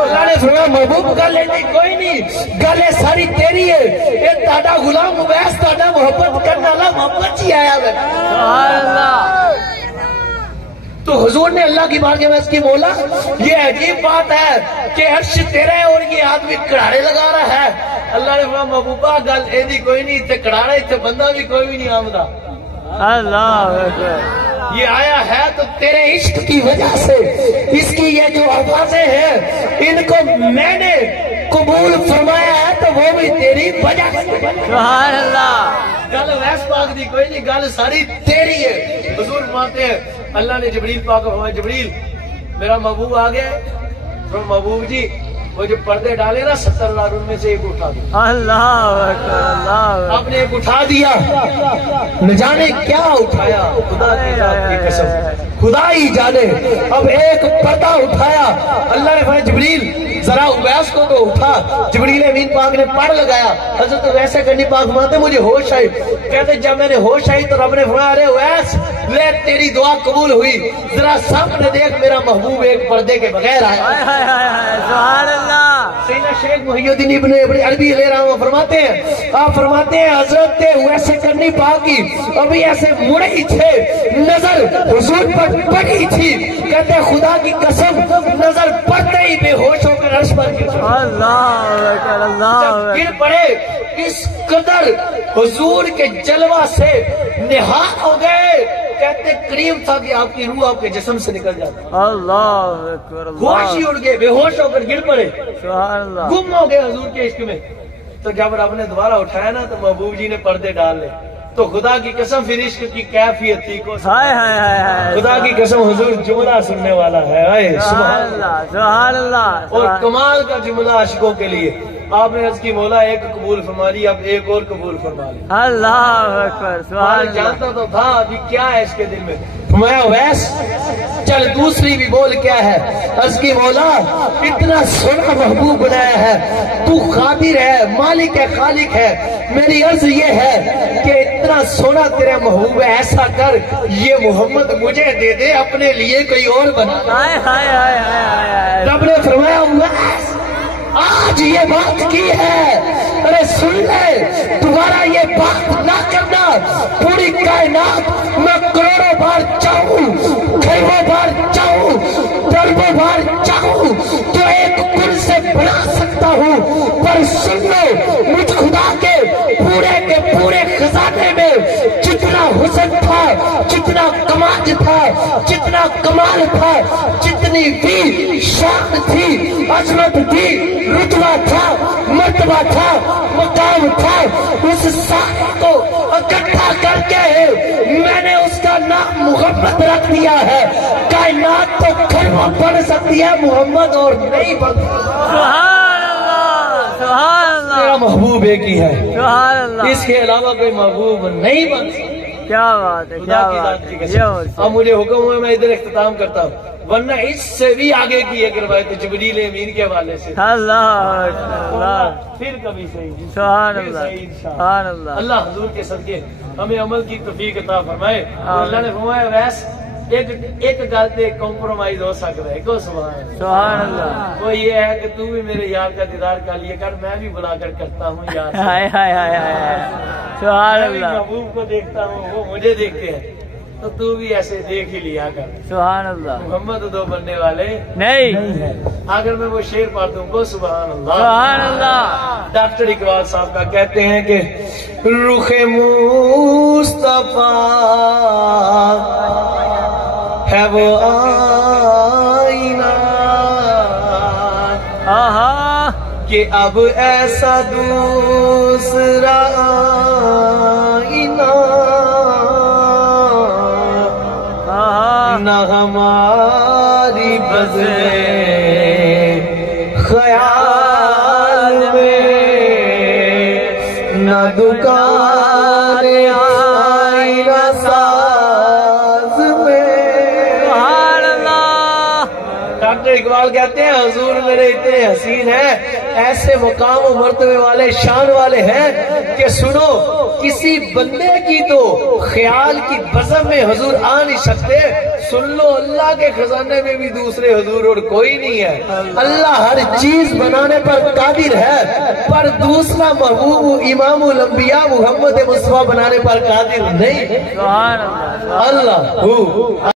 اللہ نے فرمایا محبوب گل نہیں کوئی نہیں, گل ساری تیری ہے. یہ تہاڈا غلام اویس تہاڈا محبت کرنے والا محبت ہی آیا ہے. سبحان اللہ. تو حضور نے اللہ کی بارگاہ میں اس کی مولا یہ عجیب بات ہے کہ عرش تیرا ہے اور یہ آدمی کڑاڑے لگا رہا ہے. اللہ نے فرمایا محبوبہ گل ایدی کوئی نہیں, تے کڑاڑے تے بندہ بھی کوئی بھی نہیں آمدا. اللہ اکبر. یہ آیا ہے تو تیرے عشق کی وجہ سے. اس کی یہ جو آوازیں ہیں ان کو میں نے قبول فرمایا ہے تو وہ بھی تیری وجہ سے. سبحان اللہ. گل ویس پاک دی کوئی نہیں, گل ساری تیری ہے. حضور فرماتے ہیں اللہ نے جبریل پاک کو فرمایا جبریل میرا محبوب آ گیا. محبوب جی وہ جو پردے ڈالے نا 70 لاکھ ان میں سے ایک اٹھا دیا. اللہ اکبر. اللہ اکبر. آپ نے ایک اٹھا دیا, نہ جانے کیا اٹھایا, خدا کی ذات کی قسم خدا ہی جانے. اب ایک پردہ اٹھایا. اللہ نے فرمایا جبریل ذرا اویس کو تو اٹھا. جبریل امین پاک نے پڑھ لگایا. حضرت اویس کرنی پاک فرماتے مجھے ہوش آئی. کہتے جب میں نے ہوش آئی تو رب نے فرمایا ارے اویس لے تیری دعا قبول ہوئی, ذرا سامنے دیکھ میرا محبوب ایک پردے کے بغیر آیا. سبحان اللہ. سیدنا شیخ محی الدین ابن عربی علیہ الرحمہ فرماتے ہیں, آپ فرماتے ہیں حضرت اویس کرنی پاک کی ابھی ایسے مڑے ہی تھے, نظر حضور پر پڑی تھی. کہتے خدا کی قسم نظر پڑتے ہی بے ہوش ہو کر عرش پر گر پڑے. اللہ اکبر. اللہ جب گر پڑے اس قدر حضور کے جلوہ سے نہال ہو گئے. کہتے قریب تھا کہ آپ کی روح آپ کے جسم سے نکل جاتا. اللہ اکبر. ہوش ہی اڑ گئے, بے ہوش ہو کر گر پڑے, سبحان اللہ. گم ہو گئے حضور کے عشق میں. تو جب رب نے دوبارہ اٹھایا نا تو محبوب جی نے پردے ڈال لے. تو خدا کی قسم پھر عشق کی کیفیت تھی کو ہائے ہائے ہائے. خدا کی قسم حضور جملہ سننے والا ہے. سبحان اللہ. سبحان اللہ. اور کمال کا جملہ عاشقوں کے لیے. آپ نے عرض کی مولا ایک قبول فرما لی, اب ایک اور قبول فرما لی. اللہ اکبر. سبحان اللہ. جانتا تو تھا ابھی کیا ہے اس کے دل میں. فرمایا اویس چل دوسری بھی بول کیا ہے. عرض کی مولا اتنا سونا محبوب بنایا ہے, تو قادر ہے, مالک ہے, خالق ہے. میری عرض یہ ہے کہ اتنا سونا تیرا محبوب ہے, ایسا کر یہ محمد مجھے دے دے, اپنے لیے کوئی اور بنا. ہائے ہائے ہائے ہائے. رب نے فرمایا اویس آج یہ بات کی ہے, ارے سن لے دوبارہ یہ بات نہ کرنا. پوری کائنات میں کروڑوں بار چاہوں, کھیووں بار چاہوں, ڈربوں بار چاہوں تو ایک کل سے بنا سکتا ہوں, پر سن لو مجھ خدا کے پورے خزانے میں جتنا حسن تھا, جتنا کمال تھا, جتنا کمال تھا, جتنی بھی شان تھی, عظمت تھی, رتبہ تھا, مرتبہ تھا, مقام تھا, اس سارے کو اکٹھا کر کے میں نے اس کا نام محمد رکھ دیا ہے. کائنات تو کلمہ پڑھ سکتی ہے, محمد اور نہیں پڑھ سکتی. سبحان اللہ. سبحان اللہ. میرا محبوب ایک ہی ہے, سبحان اللہ. اس کے علاوہ کوئی محبوب نہیں بن سکتا. کیا بات ہے. خدا کیا کی بات ذات کی ہے. قسم. اب مجھے حکم ہوا میں ادھر اختتام کرتا ہوں, ورنہ اس سے بھی آگے کی ایک روایت جبریل امین کے حوالے سے اللہ اکبر. اللہ. پھر کبھی صحیح. سبحان پھر اللہ. صحیح انشاءاللہ. سبحان اللہ. اللہ حضور کے صدقے ہمیں عمل کی توفیق عطا فرمائے. اور اللہ نے فرمایا ویس ایک گل تے کمپرومائز ہو سکتا ہے. کو سبحان اللہ. سبحان اللہ. وہ یہ ہے کہ تو بھی میرے یار کا دیدار کر لیا کر, میں بھی بلا کر کرتا ہوں یار سے. ہائے ہائے ہائے ہائے. سبحان میں بھی اللہ. محبوب کو دیکھتا ہوں, وہ مجھے دیکھتے ہیں, تو تو بھی ایسے دیکھ ہی لیا کر. سبحان اللہ. محمد دو بننے والے نہیں. اگر میں وہ شعر پڑھ دوں کو سبحان اللہ. سبحان اللہ. ڈاکٹر اقبال صاحب کا کہتے ہیں کہ رخ مصطفیٰ ہے وہ آئینہ کہ اب ایسا دوسرا آئینہ نہ ہماری بزے خیال میں, نہ دکان آئینہ ساز میں. سبحان اللہ. ڈاکٹر اقبال کہتے ہیں حضور میرے اتنے حسین ہیں ایسے مقام و مرتبے والے شان والے ہیں کہ سنو کسی بندے کی تو خیال کی بزم میں حضور آ نہیں سکتے، سن لو اللہ کے خزانے میں بھی دوسرے حضور اور کوئی نہیں ہے۔ اللہ ہر چیز بنانے پر قادر ہے، پر دوسرا محبوب امام الانبیاء محمد مصطفیٰ بنانے پر قادر نہیں۔ سبحان اللہ۔ اللہ